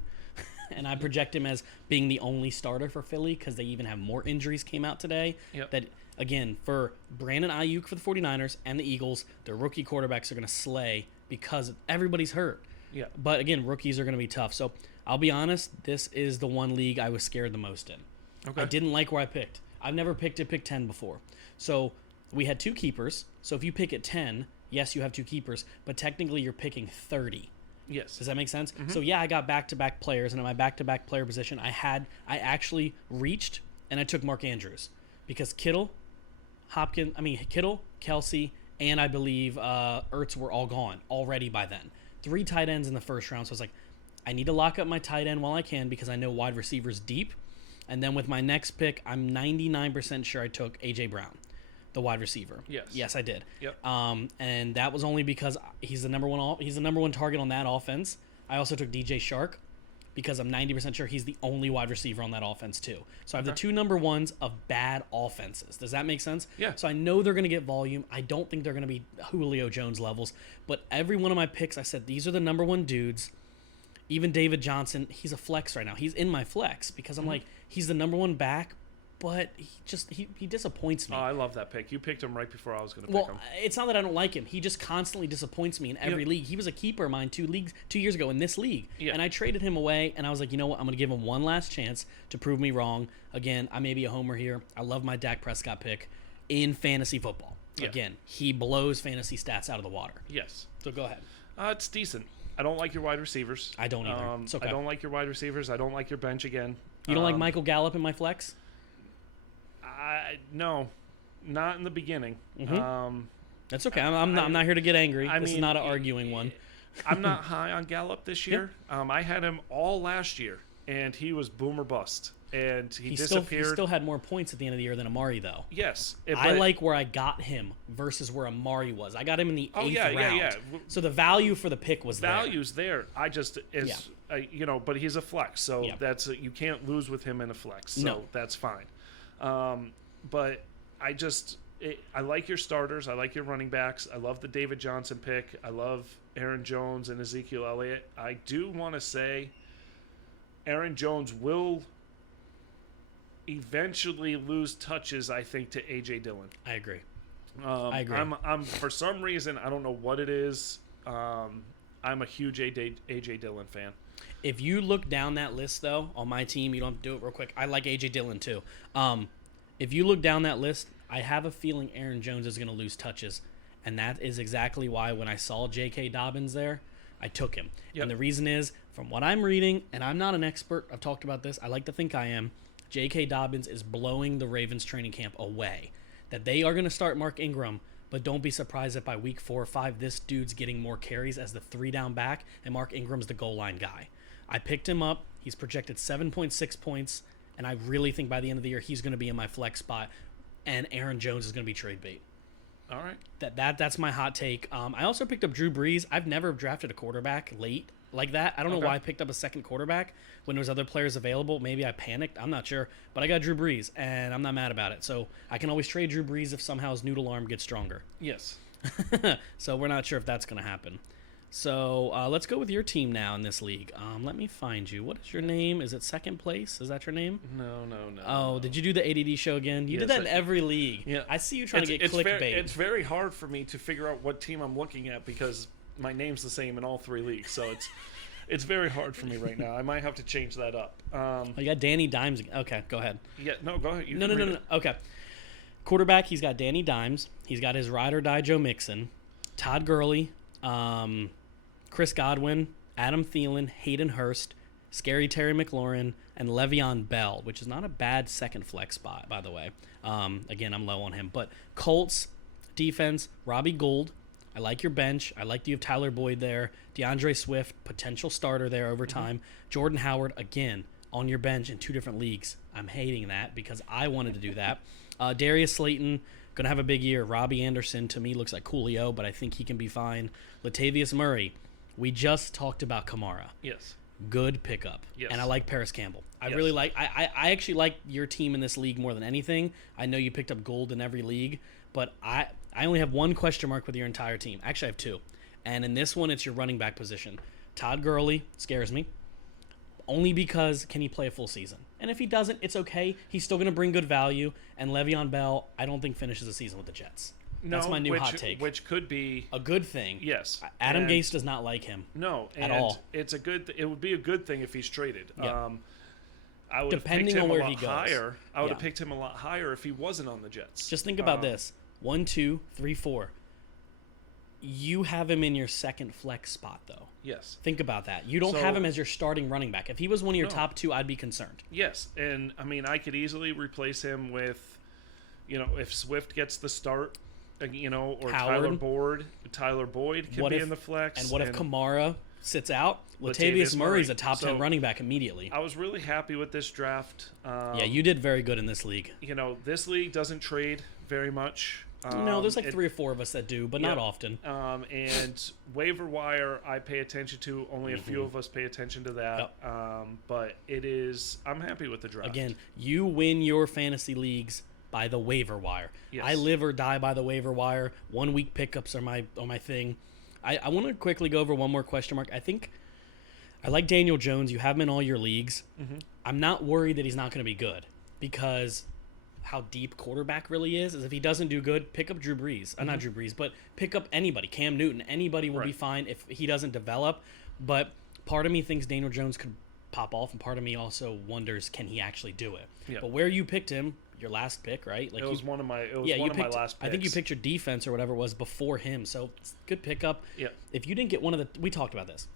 And I project him as being the only starter for Philly because they even have more injuries came out today. Yep. That, again, for Brandon Ayuk for the 49ers and the Eagles, their rookie quarterbacks are going to slay because everybody's hurt. Yeah. But, again, rookies are going to be tough. So, I'll be honest, this is the one league I was scared the most in. Okay. I didn't like where I picked. I've never picked at pick 10 before. So, we had 2 keepers. So, if you pick at 10, yes, you have 2 keepers, but technically you're picking 30. Yes. Does that make sense? Mm-hmm. So yeah, I got back-to-back players, and in my back-to-back player position, I actually reached and I took Mark Andrews because Kittle, Kelsey, and I believe Ertz were all gone already by then. 3 tight ends in the first round, so I was like, I need to lock up my tight end while I can because I know wide receivers deep. And then with my next pick, I'm 99% sure I took A.J. Brown, the wide receiver. Yes, I did. Yep. And that was only because he's the number one target on that offense. I also took DJ Shark because I'm 90% sure he's the only wide receiver on that offense too. So I have the 2 number ones of bad offenses. Does that make sense? Yeah. So I know they're going to get volume. I don't think they're going to be Julio Jones levels, but every one of my picks, I said these are the number 1 dudes. Even David Johnson, he's a flex right now. He's in my flex because I'm like, he's the number 1 back. But he disappoints me. Oh, I love that pick. You picked him right before I was going to pick him. Well, it's not that I don't like him. He just constantly disappoints me in every league. He was a keeper of mine 2 years ago in this league. Yeah. And I traded him away, and I was like, you know what? I'm going to give him one last chance to prove me wrong. Again, I may be a homer here. I love my Dak Prescott pick in fantasy football. Yeah. Again, he blows fantasy stats out of the water. Yes. So go ahead. It's decent. I don't like your wide receivers. I don't either. It's okay. I don't like your wide receivers. I don't like your bench again. You don't like Michael Gallup in my flex? No, not in the beginning. Mm-hmm. That's okay. I'm not here to get angry. This is not an arguing one. I'm not high on Gallup this year. Yeah. I had him all last year, and he was boom or bust. And he disappeared. He still had more points at the end of the year than Amari, though. Yes. I like where I got him versus where Amari was. I got him in the 8th round. Yeah. So the value for the pick was there. Value's there. I just but he's a flex, so that's you can't lose with him in a flex. So that's fine. But I just I like your starters. I like your running backs. I love the David Johnson pick. I love Aaron Jones and Ezekiel Elliott. I do want to say Aaron Jones will eventually lose touches, I think, to A.J. Dillon. I agree. I agree. I'm for some reason, I don't know what it is. I'm a huge A.J. Dillon fan. If you look down that list, though, on my team, you don't have to do it real quick. I like A.J. Dillon, too. If you look down that list, I have a feeling Aaron Jones is going to lose touches. And that is exactly why when I saw J.K. Dobbins there, I took him. Yep. And the reason is, from what I'm reading, and I'm not an expert, I've talked about this, I like to think I am, J.K. Dobbins is blowing the Ravens training camp away. That they are going to start Mark Ingram, but don't be surprised if by week 4 or 5, this dude's getting more carries as the 3-down back, and Mark Ingram's the goal line guy. I picked him up. He's projected 7.6 points, and I really think by the end of the year, he's going to be in my flex spot, and Aaron Jones is going to be trade bait. All right. That's my hot take. I also picked up Drew Brees. I've never drafted a quarterback late like that. I don't know why I picked up a second quarterback when there was other players available. Maybe I panicked. I'm not sure. But I got Drew Brees, and I'm not mad about it. So I can always trade Drew Brees if somehow his noodle arm gets stronger. Yes. So we're not sure if that's going to happen. So let's go with your team now in this league. Let me find you. What is your name? Is it second place? Is that your name? No. Oh, did you do the A.D.D. show again? You did that in every league. Yeah. I see you trying to get clickbait. It's very hard for me to figure out what team I'm looking at because my name's the same in all 3 leagues. So it's very hard for me right now. I might have to change that up. You got Danny Dimes. Okay, go ahead. Yeah, no, go ahead. No. Okay. Quarterback, he's got Danny Dimes. He's got his ride or die Joe Mixon, Todd Gurley, Chris Godwin, Adam Thielen, Hayden Hurst, Scary Terry McLaurin, and Le'Veon Bell, which is not a bad second flex spot, by the way. Again, I'm low on him. But Colts, defense, Robbie Gould. I like your bench. I like that you have Tyler Boyd there. DeAndre Swift, potential starter there over time. Jordan Howard, again, on your bench in 2 different leagues. I'm hating that because I wanted to do that. Darius Slayton, going to have a big year. Robbie Anderson, to me, looks like Coolio, but I think he can be fine. Latavius Murray. We just talked about Kamara. Yes. Good pickup. Yes. And I like Paris Campbell. I Yes. really like I actually like your team in this league more than anything. I know you picked up gold in every league, but I only have one question mark with your entire team. Actually, I have 2. And in this one, it's your running back position. Todd Gurley scares me. Only because can he play a full season? And if he doesn't, it's okay. He's still going to bring good value. And Le'Veon Bell, I don't think finishes the season with the Jets. That's my new hot take. Which could be a good thing. Yes. Adam Gase does not like him. No, at all. It's a good. It would be a good thing if he's traded. Yeah. I would Depending have picked him on where a lot he goes. higher. I would Yeah. have picked him a lot higher if he wasn't on the Jets. Just think about this: 1, 2, 3, 4. You have him in your second flex spot, though. Yes. Think about that. You don't So- have him as your starting running back. If he was one of your No. top 2, I'd be concerned. Yes, and I mean I could easily replace him with, if Swift gets the start, or Howard. Tyler Boyd can What be if- in the flex. And what if Kamara sits out? Latavius Latavius Murray's Murray. a top 10 So- running back immediately. I was really happy with this draft. Yeah, you did very good in this league. This league doesn't trade very much. No, there's like 3 or 4 of us that do, but not often. And waiver wire, I pay attention to. Only a few of us pay attention to that. But it is. I'm happy with the draft. Again, you win your fantasy leagues by the waiver wire. Yes. I live or die by the waiver wire. 1 week pickups are my thing. I want to quickly go over one more question mark. I think I like Daniel Jones. You have him in all your leagues. I'm not worried that he's not going to be good because how deep quarterback really is if he doesn't do good, pick up Drew Brees. Not Drew Brees, but pick up anybody. Cam Newton. Anybody will be Right. fine if he doesn't develop. But part of me thinks Daniel Jones could pop off, and part of me also wonders, can he actually do it? Yeah. But where you picked him, your last pick, right? Like It was one of my. It was yeah, one you of picked, my last picks. I think you picked your defense or whatever it was before him, so it's a good pickup. Yeah. If you didn't get one of the, we talked about this.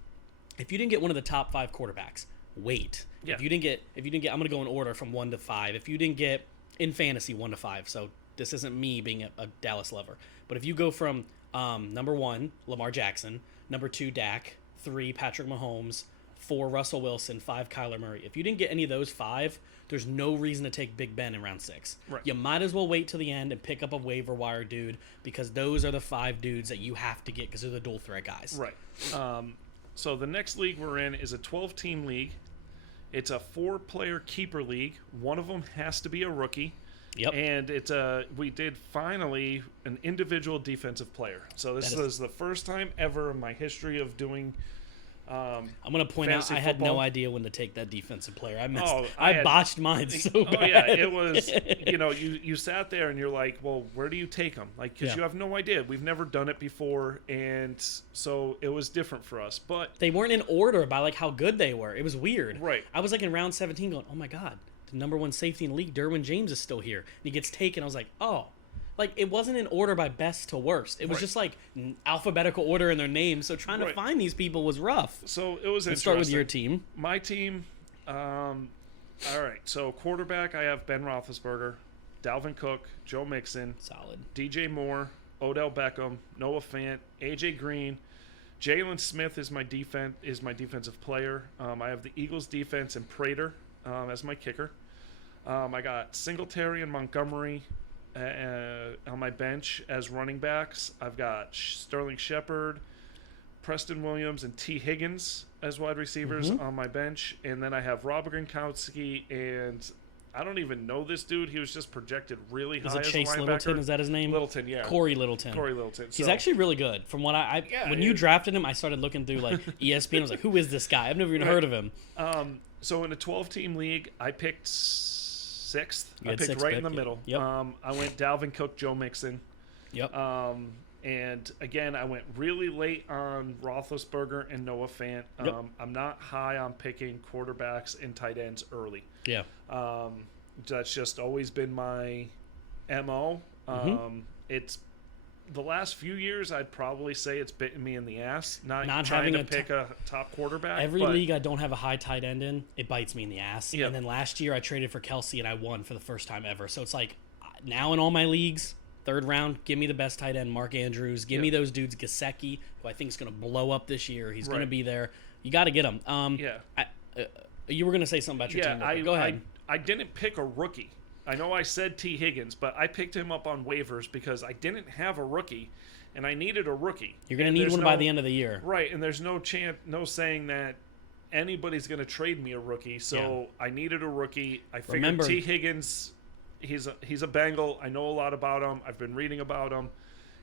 If you didn't get one of the top 5 quarterbacks, wait. Yeah. If you didn't get, I'm going to go in order from 1 to 5. If you didn't get in fantasy 1 to 5, so this isn't me being a Dallas lover, but if you go from number 1 Lamar Jackson, number 2 Dak, 3 Patrick Mahomes, 4 Russell Wilson, 5 Kyler Murray. If you didn't get any of those 5, there's no reason to take Big Ben in round 6. Right. You might as well wait till the end and pick up a waiver wire dude because those are the 5 dudes that you have to get because they're the dual threat guys. Right. So the next league we're in is a 12-team league. It's a 4-player keeper league. One of them has to be a rookie. Yep. And we did finally an individual defensive player. So this was the first time ever in my history of doing. I'm going to point out I had no idea when to take that defensive player. I missed. I botched mine so bad. Oh yeah, it was. You sat there and you're like, well, where do you take them? Like, because you have no idea. We've never done it before, and so it was different for us. But they weren't in order by like how good they were. It was weird. Right. I was like in round 17 going, oh my god, the number 1 safety in the league, Derwin James, is still here. And he gets taken. I was like, oh. Like, it wasn't in order by best to worst. It was just, like, alphabetical order in their names. So trying to find these people was rough. So it was interesting. Let's start with your team. My team, all right. So quarterback, I have Ben Roethlisberger, Dalvin Cook, Joe Mixon. Solid. DJ Moore, Odell Beckham, Noah Fant, AJ Green. Jalen Smith is my defensive player. I have the Eagles defense and Prater as my kicker. I got Singletary and Montgomery on my bench as running backs. I've got Sterling Shepard, Preston Williams, and T. Higgins as wide receivers on my bench. And then I have Rob Gronkowski, and I don't even know this dude. He was just projected really high as a linebacker. Is it Chase Littleton? Is that his name? Littleton, yeah. Corey Littleton. He's actually really good. From what when you drafted him, I started looking through like ESPN. I was like, who is this guy? I've never even heard of him. So in a 12-team league, I picked sixth. I picked right in the middle. Yep. I went Dalvin Cook, Joe Mixon. Yep. And again, I went really late on Roethlisberger and Noah Fant. I'm not high on picking quarterbacks and tight ends early. Yeah. That's just always been my MO. It's the last few years, I'd probably say it's bitten me in the ass. Not trying to pick a top quarterback. Every league I don't have a high tight end in, it bites me in the ass. Yep. And then last year I traded for Kelsey and I won for the first time ever. So it's like now in all my leagues, third round, give me the best tight end, Mark Andrews. Give me those dudes, Gesicki, who I think is going to blow up this year. He's going to be there. You got to get him. You were going to say something about your team. Go ahead. I didn't pick a rookie. I know I said T. Higgins, but I picked him up on waivers because I didn't have a rookie, and I needed a rookie. You're going to need one by the end of the year. Right, and there's no saying that anybody's going to trade me a rookie, so I needed a rookie. I figured T. Higgins, he's a Bengal. I know a lot about him. I've been reading about him.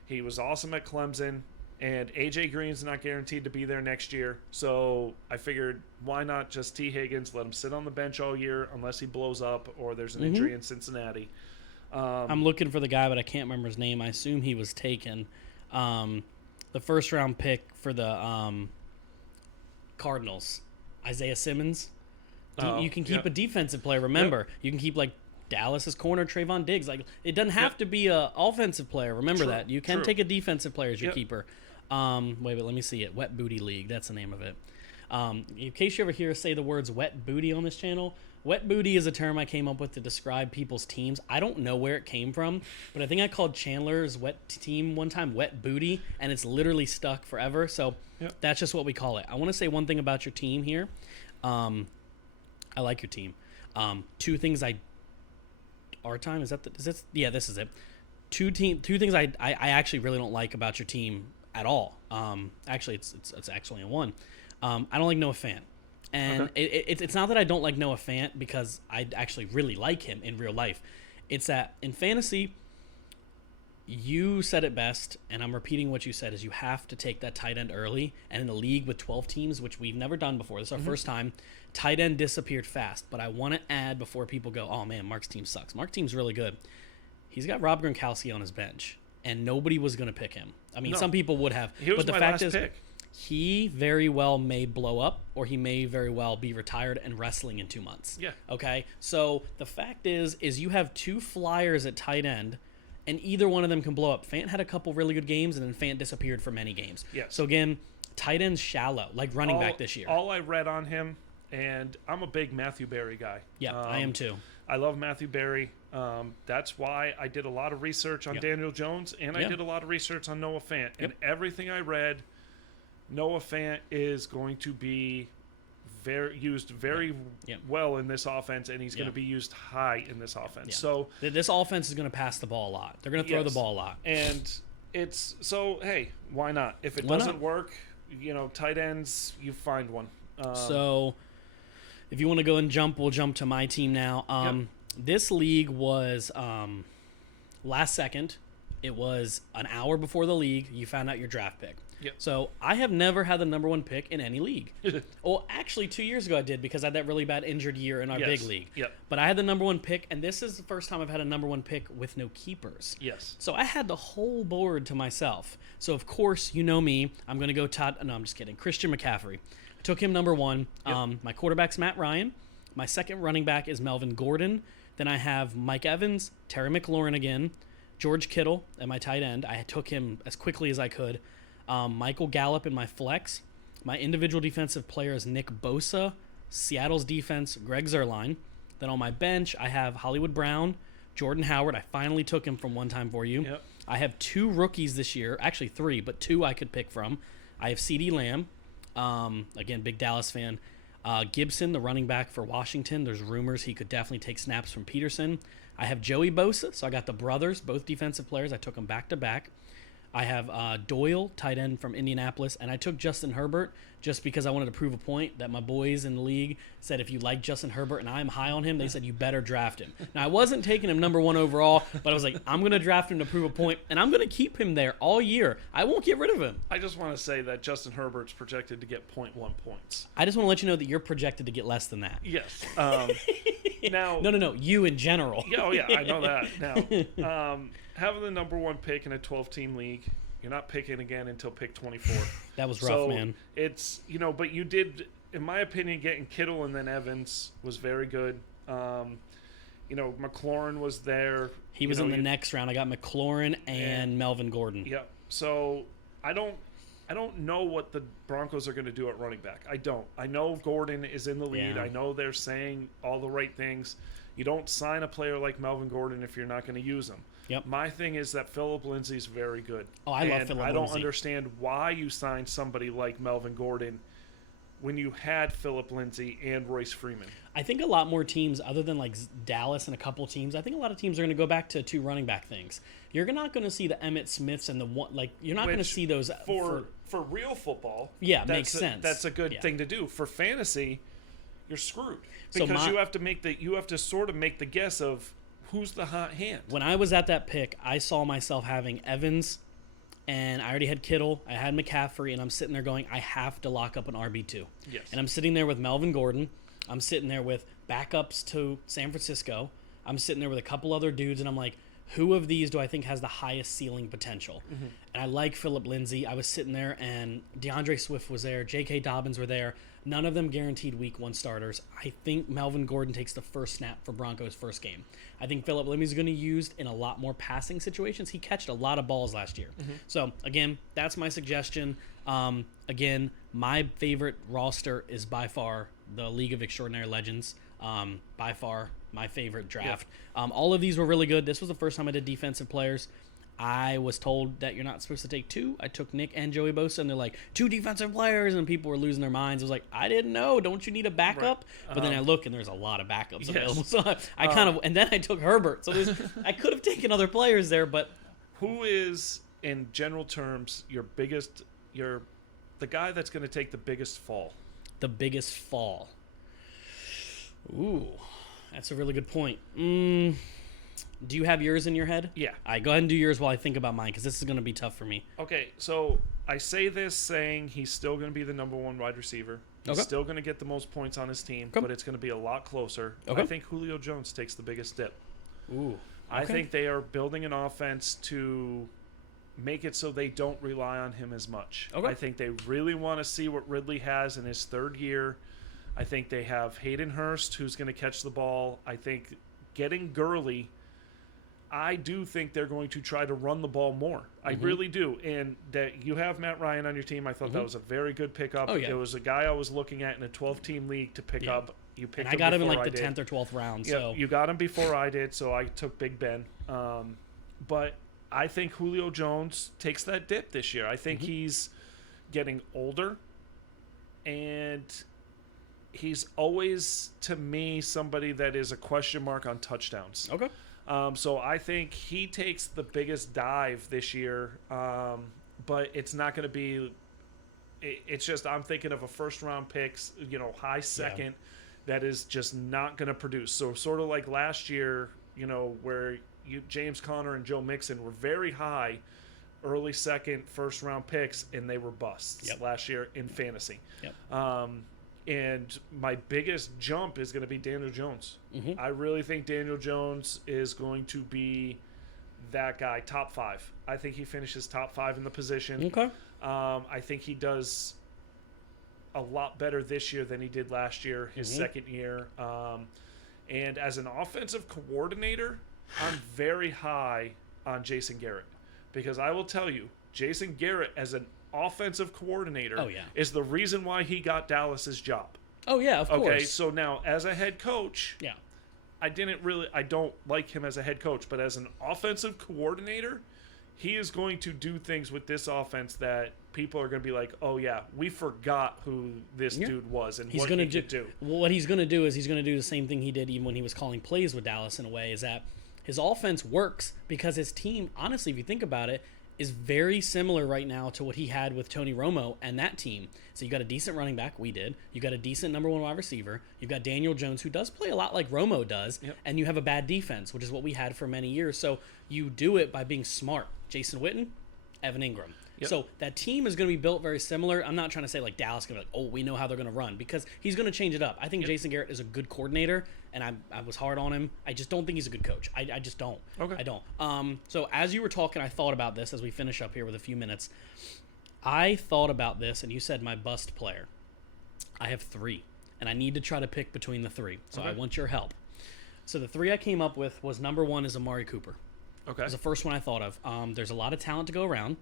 He was awesome at Clemson, and A.J. Green's not guaranteed to be there next year, so I figured why not just T. Higgins, let him sit on the bench all year unless he blows up or there's an injury in Cincinnati. I'm looking for the guy, but I can't remember his name. I assume he was taken. The first-round pick for the Cardinals, Isaiah Simmons. You can keep a defensive player. Remember, you can keep, like, Dallas's corner, Trayvon Diggs. Like, it doesn't have to be an offensive player. Remember that. You can take a defensive player as your keeper. Wait, let me see it. Wet Booty League. That's the name of it. In case you ever hear us say the words wet booty on this channel, wet booty is a term I came up with to describe people's teams. I don't know where it came from, but I think I called Chandler's wet team one time wet booty, and it's literally stuck forever. So that's just what we call it. I want to say one thing about your team here. I like your team. Two things our time is this? Yeah, this is it. Two things I actually really don't like about your team at all. Actually, it's actually one. I don't like Noah Fant, and it's not that I don't like Noah Fant because I actually really like him in real life. It's that in fantasy, you said it best, and I'm repeating what you said: is you have to take that tight end early. And in a league with 12 teams, which we've never done before, this is our first time. Tight end disappeared fast, but I want to add before people go, oh man, Mark's team sucks. Mark's team's really good. He's got Rob Gronkowski on his bench, and nobody was going to pick him. I mean, some people would have, but the fact is, he very well may blow up, or he may very well be retired and wrestling in 2 months. Yeah. Okay. So the fact is you have two flyers at tight end, and either one of them can blow up. Fant had a couple really good games, and then Fant disappeared for many games. Yes. So again, tight end's shallow, like running back this year. All I read on him. And I'm a big Matthew Berry guy. Yeah, I am too. I love Matthew Berry. That's why I did a lot of research on Daniel Jones, and I did a lot of research on Noah Fant. And everything I read, Noah Fant is going to be used very well in this offense, and he's going to be used high in this offense. Yeah. So this offense is going to pass the ball a lot. They're going to throw the ball a lot. And it's so, hey, why not? If it doesn't work, tight ends, you find one. So if you want to go and jump, we'll jump to my team now. This league was last second. It was an hour before the league. You found out your draft pick. Yep. So I have never had the number one pick in any league. Well, actually, 2 years ago I did because I had that really bad injured year in our big league. Yep. But I had the number one pick, and this is the first time I've had a number one pick with no keepers. Yes. So I had the whole board to myself. So, of course, you know me. I'm going to go Todd. No, I'm just kidding. Christian McCaffrey. I took him number one. Yep. My quarterback's Matt Ryan. My second running back is Melvin Gordon. Then I have Mike Evans, Terry McLaurin again, George Kittle at my tight end. I took him as quickly as I could. Michael Gallup in my flex. My individual defensive player is Nick Bosa. Seattle's defense, Greg Zuerlein. Then on my bench, I have Hollywood Brown, Jordan Howard. I finally took him from One Time For You. Yep. I have 2 rookies this year. Actually 3, but 2 I could pick from. I have C.D. Lamb. Again, big Dallas fan. Gibson, the running back for Washington. There's rumors he could definitely take snaps from Peterson. I have Joey Bosa, so I got the brothers, both defensive players. I took them back to back. I have Doyle, tight end from Indianapolis, and I took Justin Herbert just because I wanted to prove a point that my boys in the league said if you like Justin Herbert and I'm high on him, they said you better draft him. Now, I wasn't taking him number 1 overall, but I was like, I'm going to draft him to prove a point, and I'm going to keep him there all year. I won't get rid of him. I just want to say that Justin Herbert's projected to get 0.1 points. I just want to let you know that you're projected to get less than that. Yes. Now. No. You in general. Yeah, I know that. Now, having the number 1 pick in a 12-team league, you're not picking again until pick 24. That was rough, man. It's, but you did, in my opinion, getting Kittle and then Evans was very good. McLaurin was there. He was in the next round. I got McLaurin and Melvin Gordon. Yeah. So I don't know what the Broncos are going to do at running back. I don't. I know Gordon is in the lead. Yeah. I know they're saying all the right things. You don't sign a player like Melvin Gordon if you're not going to use him. Yep. My thing is that Phillip Lindsay's very good. Oh, I love Phillip Lindsay. I don't understand why you signed somebody like Melvin Gordon when you had Phillip Lindsay and Royce Freeman. I think a lot more teams, other than like Dallas and a couple teams, I think a lot of teams are going to go back to 2 running back things. You're not going to see the Emmett Smiths and the one, like you're not going to see those for real football. Yeah, makes sense. That's a good thing to do. For fantasy, you're screwed So because you have to sort of make the guess of who's the hot hand. When I was at that pick, I saw myself having Evans, and I already had Kittle. I had McCaffrey, and I'm sitting there going, I have to lock up an RB2. Yes. And I'm sitting there with Melvin Gordon. I'm sitting there with backups to San Francisco. I'm sitting there with a couple other dudes, and I'm like, who of these do I think has the highest ceiling potential? Mm-hmm. And I like Phillip Lindsay. I was sitting there, and DeAndre Swift was there. J.K. Dobbins were there. None of them guaranteed week 1 starters. I think Melvin Gordon takes the first snap for Broncos' first game. I think Phillip Lindsay's going to be used in a lot more passing situations. He catched a lot of balls last year. Mm-hmm. So, again, that's my suggestion. Again, my favorite roster is by far the League of Extraordinary Legends. By far my favorite draft. Yeah. All of these were really good. This was the first time I did defensive players. I was told that you're not supposed to take 2. I took Nick and Joey Bosa, and they're like, 2 defensive players, and people were losing their minds. I was like, I didn't know. Don't you need a backup? Right. But then I look, and there's a lot of backups available. So I kind of, and then I took Herbert. So I could have taken other players there, but who is, in general terms, the guy that's going to take the biggest fall? The biggest fall. Ooh, that's a really good point. Do you have yours in your head? Yeah. All right, go ahead and do yours while I think about mine, because this is going to be tough for me. Okay, so I say this saying he's still going to be the number 1 wide receiver. He's still going to get the most points on his team, but it's going to be a lot closer. Okay. I think Julio Jones takes the biggest dip. Ooh. I think they are building an offense to make it so they don't rely on him as much. Okay. I think they really want to see what Ridley has in his 3rd year. I think they have Hayden Hurst, who's going to catch the ball. I think getting Gurley, I do think they're going to try to run the ball more. Mm-hmm. I really do. And that you have Matt Ryan on your team, I thought that was a very good pickup. Oh, yeah. It was a guy I was looking at in a 12-team league to pick up. You picked him I got him in like the 10th or 12th round. Yeah, so you got him before I did, so I took Big Ben. But I think Julio Jones takes that dip this year. I think he's getting older, and he's always, to me, somebody that is a question mark on touchdowns. Okay. So I think he takes the biggest dive this year, but it's not going to be – it's just I'm thinking of a first-round pick, high second, that is just not going to produce. So sort of like last year, where James Conner and Joe Mixon were very high, early second, first round picks, and they were busts last year in fantasy. And my biggest jump is going to be Daniel Jones. I really think Daniel Jones is going to be that guy, top 5. I think he finishes top 5 in the position. Okay. I think he does a lot better this year than he did last year, his second year. And as an offensive coordinator, I'm very high on Jason Garrett. Because I will tell you, Jason Garrett as an offensive coordinator is the reason why he got Dallas's job. Oh, yeah, of course. Okay, so now as a head coach, I don't like him as a head coach, but as an offensive coordinator, he is going to do things with this offense that people are going to be like, oh, yeah, we forgot who this dude was and what he could do. What he's going to do is he's going to do the same thing he did even when he was calling plays with Dallas in a way, is that his offense works because his team, honestly, if you think about it, is very similar right now to what he had with Tony Romo and that team. So you got a decent running back, we did. You got a decent number 1 wide receiver. You've got Daniel Jones, who does play a lot like Romo does, and you have a bad defense, which is what we had for many years. So you do it by being smart. Jason Witten, Evan Ingram. So that team is going to be built very similar. I'm not trying to say like Dallas is going to be like, oh, we know how they're going to run, because he's going to change it up. I think Jason Garrett is a good coordinator, and I was hard on him. I just don't think he's a good coach. I just don't. Okay. I don't. So as you were talking, I thought about this as we finish up here with a few minutes. I thought about this, and you said my bust player. I have 3, and I need to try to pick between the 3. So I want your help. So the 3 I came up with was number 1 is Amari Cooper. Okay. It was the first one I thought of. There's a lot of talent to go around.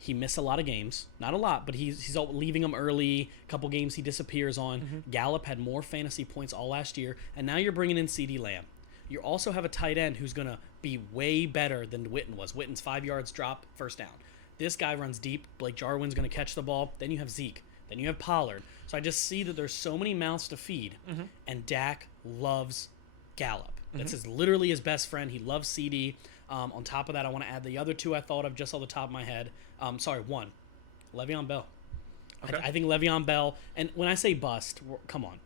He missed a lot of games. Not a lot, but he's leaving them early. A couple games he disappears on. Gallup had more fantasy points all last year. And now you're bringing in C.D. Lamb. You also have a tight end who's going to be way better than Witten was. Witten's 5 yards drop, first down. This guy runs deep. Blake Jarwin's going to catch the ball. Then you have Zeke. Then you have Pollard. So I just see that there's so many mouths to feed. And Dak loves Gallup. That's literally his best friend. He loves C.D. On top of that, I want to add the other 2 I thought of just off the top of my head. 1. Le'Veon Bell. Okay. I think Le'Veon Bell, and when I say bust, come on.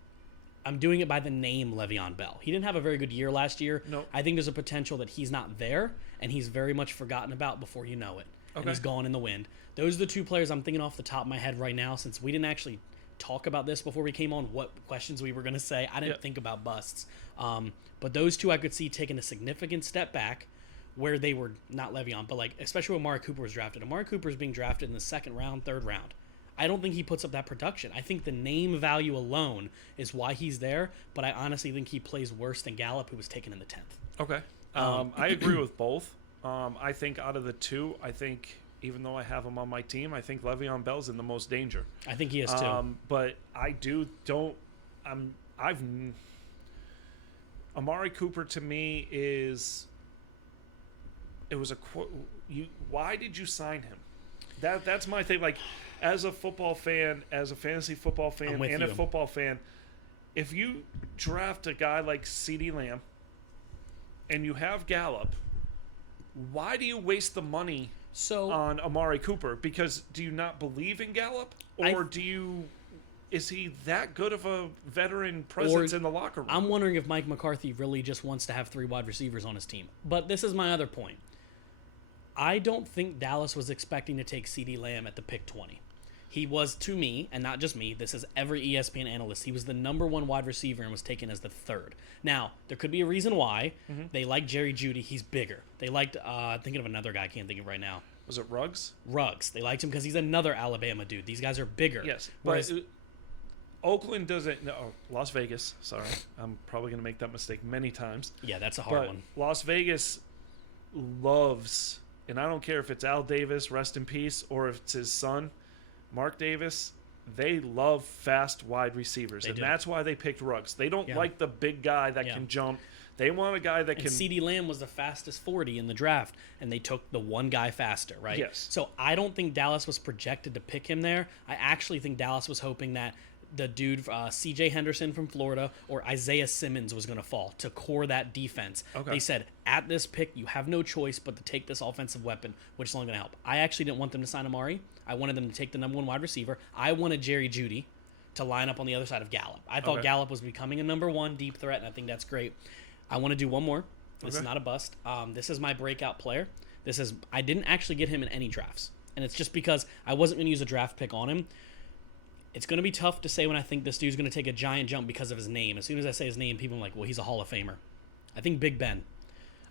I'm doing it by the name Le'Veon Bell. He didn't have a very good year last year. No. I think there's a potential that he's not there, and he's very much forgotten about before you know it. And he's gone in the wind. Those are the 2 players I'm thinking off the top of my head right now, since we didn't actually talk about this before we came on, what questions we were going to say. I didn't think about busts. But those 2 I could see taking a significant step back, where they were not Le'Veon, but like especially when Amari Cooper was drafted. Amari Cooper is being drafted in the 2nd round, 3rd round. I don't think he puts up that production. I think the name value alone is why he's there, but I honestly think he plays worse than Gallup, who was taken in the 10th. Okay. I agree with both. I think out of the 2, even though I have him on my team, I think Le'Veon Bell's in the most danger. I think he is too. But Amari Cooper to me is... It was why did you sign him? That's my thing. Like, as a football fan, as a fantasy football fan, and a football fan, if you draft a guy like C.D. Lamb and you have Gallup, why do you waste the money on Amari Cooper? Because do you not believe in Gallup, or is he that good of a veteran presence in the locker room? I'm wondering if Mike McCarthy really just wants to have 3 wide receivers on his team. But this is my other point. I don't think Dallas was expecting to take C.D. Lamb at the pick 20. He was, to me, and not just me, this is every ESPN analyst, he was the number 1 wide receiver and was taken as the 3rd. Now, there could be a reason why. They like Jerry Jeudy. He's bigger. They liked, thinking of another guy I can't think of right now. Was it Ruggs? Ruggs. They liked him because he's another Alabama dude. These guys are bigger. Yes, but Oakland doesn't... No, Las Vegas. Sorry. I'm probably going to make that mistake many times. Yeah, that's a hard one. Las Vegas loves... And I don't care if it's Al Davis, rest in peace, or if it's his son, Mark Davis. They love fast wide receivers, and that's why they picked Ruggs. They don't like the big guy that can jump. They want a guy that can... C.D. Lamb was the fastest 40 in the draft, and they took the one guy faster, right? Yes. So I don't think Dallas was projected to pick him there. I actually think Dallas was hoping that the dude, C.J. Henderson from Florida, or Isaiah Simmons was going to fall to core that defense. Okay. They said, at this pick, you have no choice but to take this offensive weapon, which is only going to help. I actually didn't want them to sign Amari. I wanted them to take the number 1 wide receiver. I wanted Jerry Jeudy, to line up on the other side of Gallup. I thought Okay. Gallup was becoming a number 1 deep threat, and I think that's great. I want to do one more. This is Okay. not a bust. This is my breakout player. I didn't actually get him in any drafts, and it's just because I wasn't going to use a draft pick on him. It's going to be tough to say when I think this dude's going to take a giant jump because of his name. As soon as I say his name, people are like, well, he's a Hall of Famer. I think Big Ben.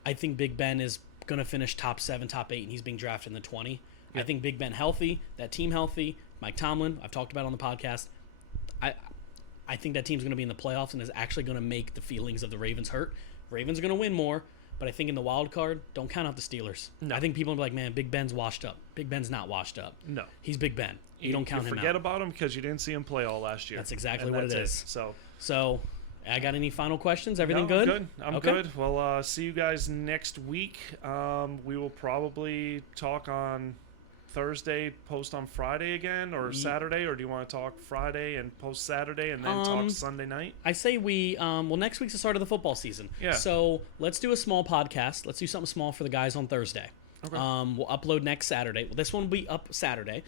I think Big Ben is going to finish top 7, top 8, and he's being drafted in the 20. I think Big Ben healthy, that team healthy, Mike Tomlin, I've talked about it on the podcast. I think that team's going to be in the playoffs and is actually going to make the feelings of the Ravens hurt. Ravens are going to win more, but I think in the wild card, don't count out the Steelers. No. I think people will be like, man, Big Ben's washed up. Big Ben's not washed up. No. He's Big Ben. You don't count him out. Forget about him because you didn't see him play all last year. That's exactly And what that's it is. So I got any final questions? Everything no, good? I'm Okay. good. Well, see you guys next week. We will probably talk on Thursday, post on Friday again, or Saturday, or do you want to talk Friday and post Saturday and then talk Sunday night? I say next week's the start of the football season. Yeah. So let's do a small podcast. Let's do something small for the guys on Thursday. Okay. We'll upload next Saturday. Well, this one will be up Saturday.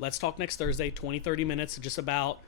Let's talk next Thursday, 20, 30 minutes, just about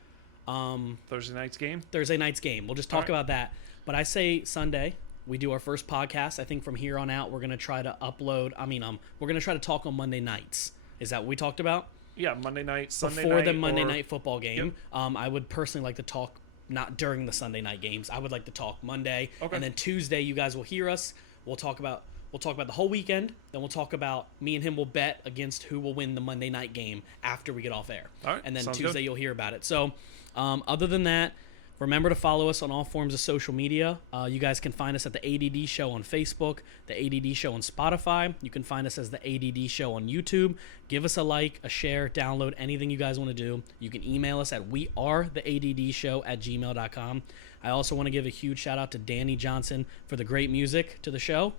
Thursday night's game? Thursday night's game. We'll just talk about that. But I say Sunday, we do our first podcast. I think from here on out, we're going to try to upload. We're going to try to talk on Monday nights. Is that what we talked about? Yeah, Monday night, Sunday Before night. the Monday night football game. Yep. I would personally like to talk not during the Sunday night games. I would like to talk Monday. Okay. And then Tuesday, you guys will hear us. We'll talk about the whole weekend. Then we'll talk about me and him will bet against who will win the Monday night game after we get off air. All right, And then sounds Tuesday good. you'll hear about it. So other than that, remember to follow us on all forms of social media. You guys can find us at the A.D.D. Show on Facebook, the A.D.D. Show on Spotify. You can find us as the A.D.D. Show on YouTube. Give us a like, a share, download, anything you guys want to do. You can email us at wearetheaddshow@gmail.com. I also want to give a huge shout out to Danny Johnson for the great music to the show.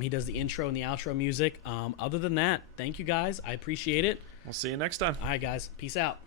He does the intro and the outro music. Other than that, thank you guys. I appreciate it. We'll see you next time. All right, guys. Peace out.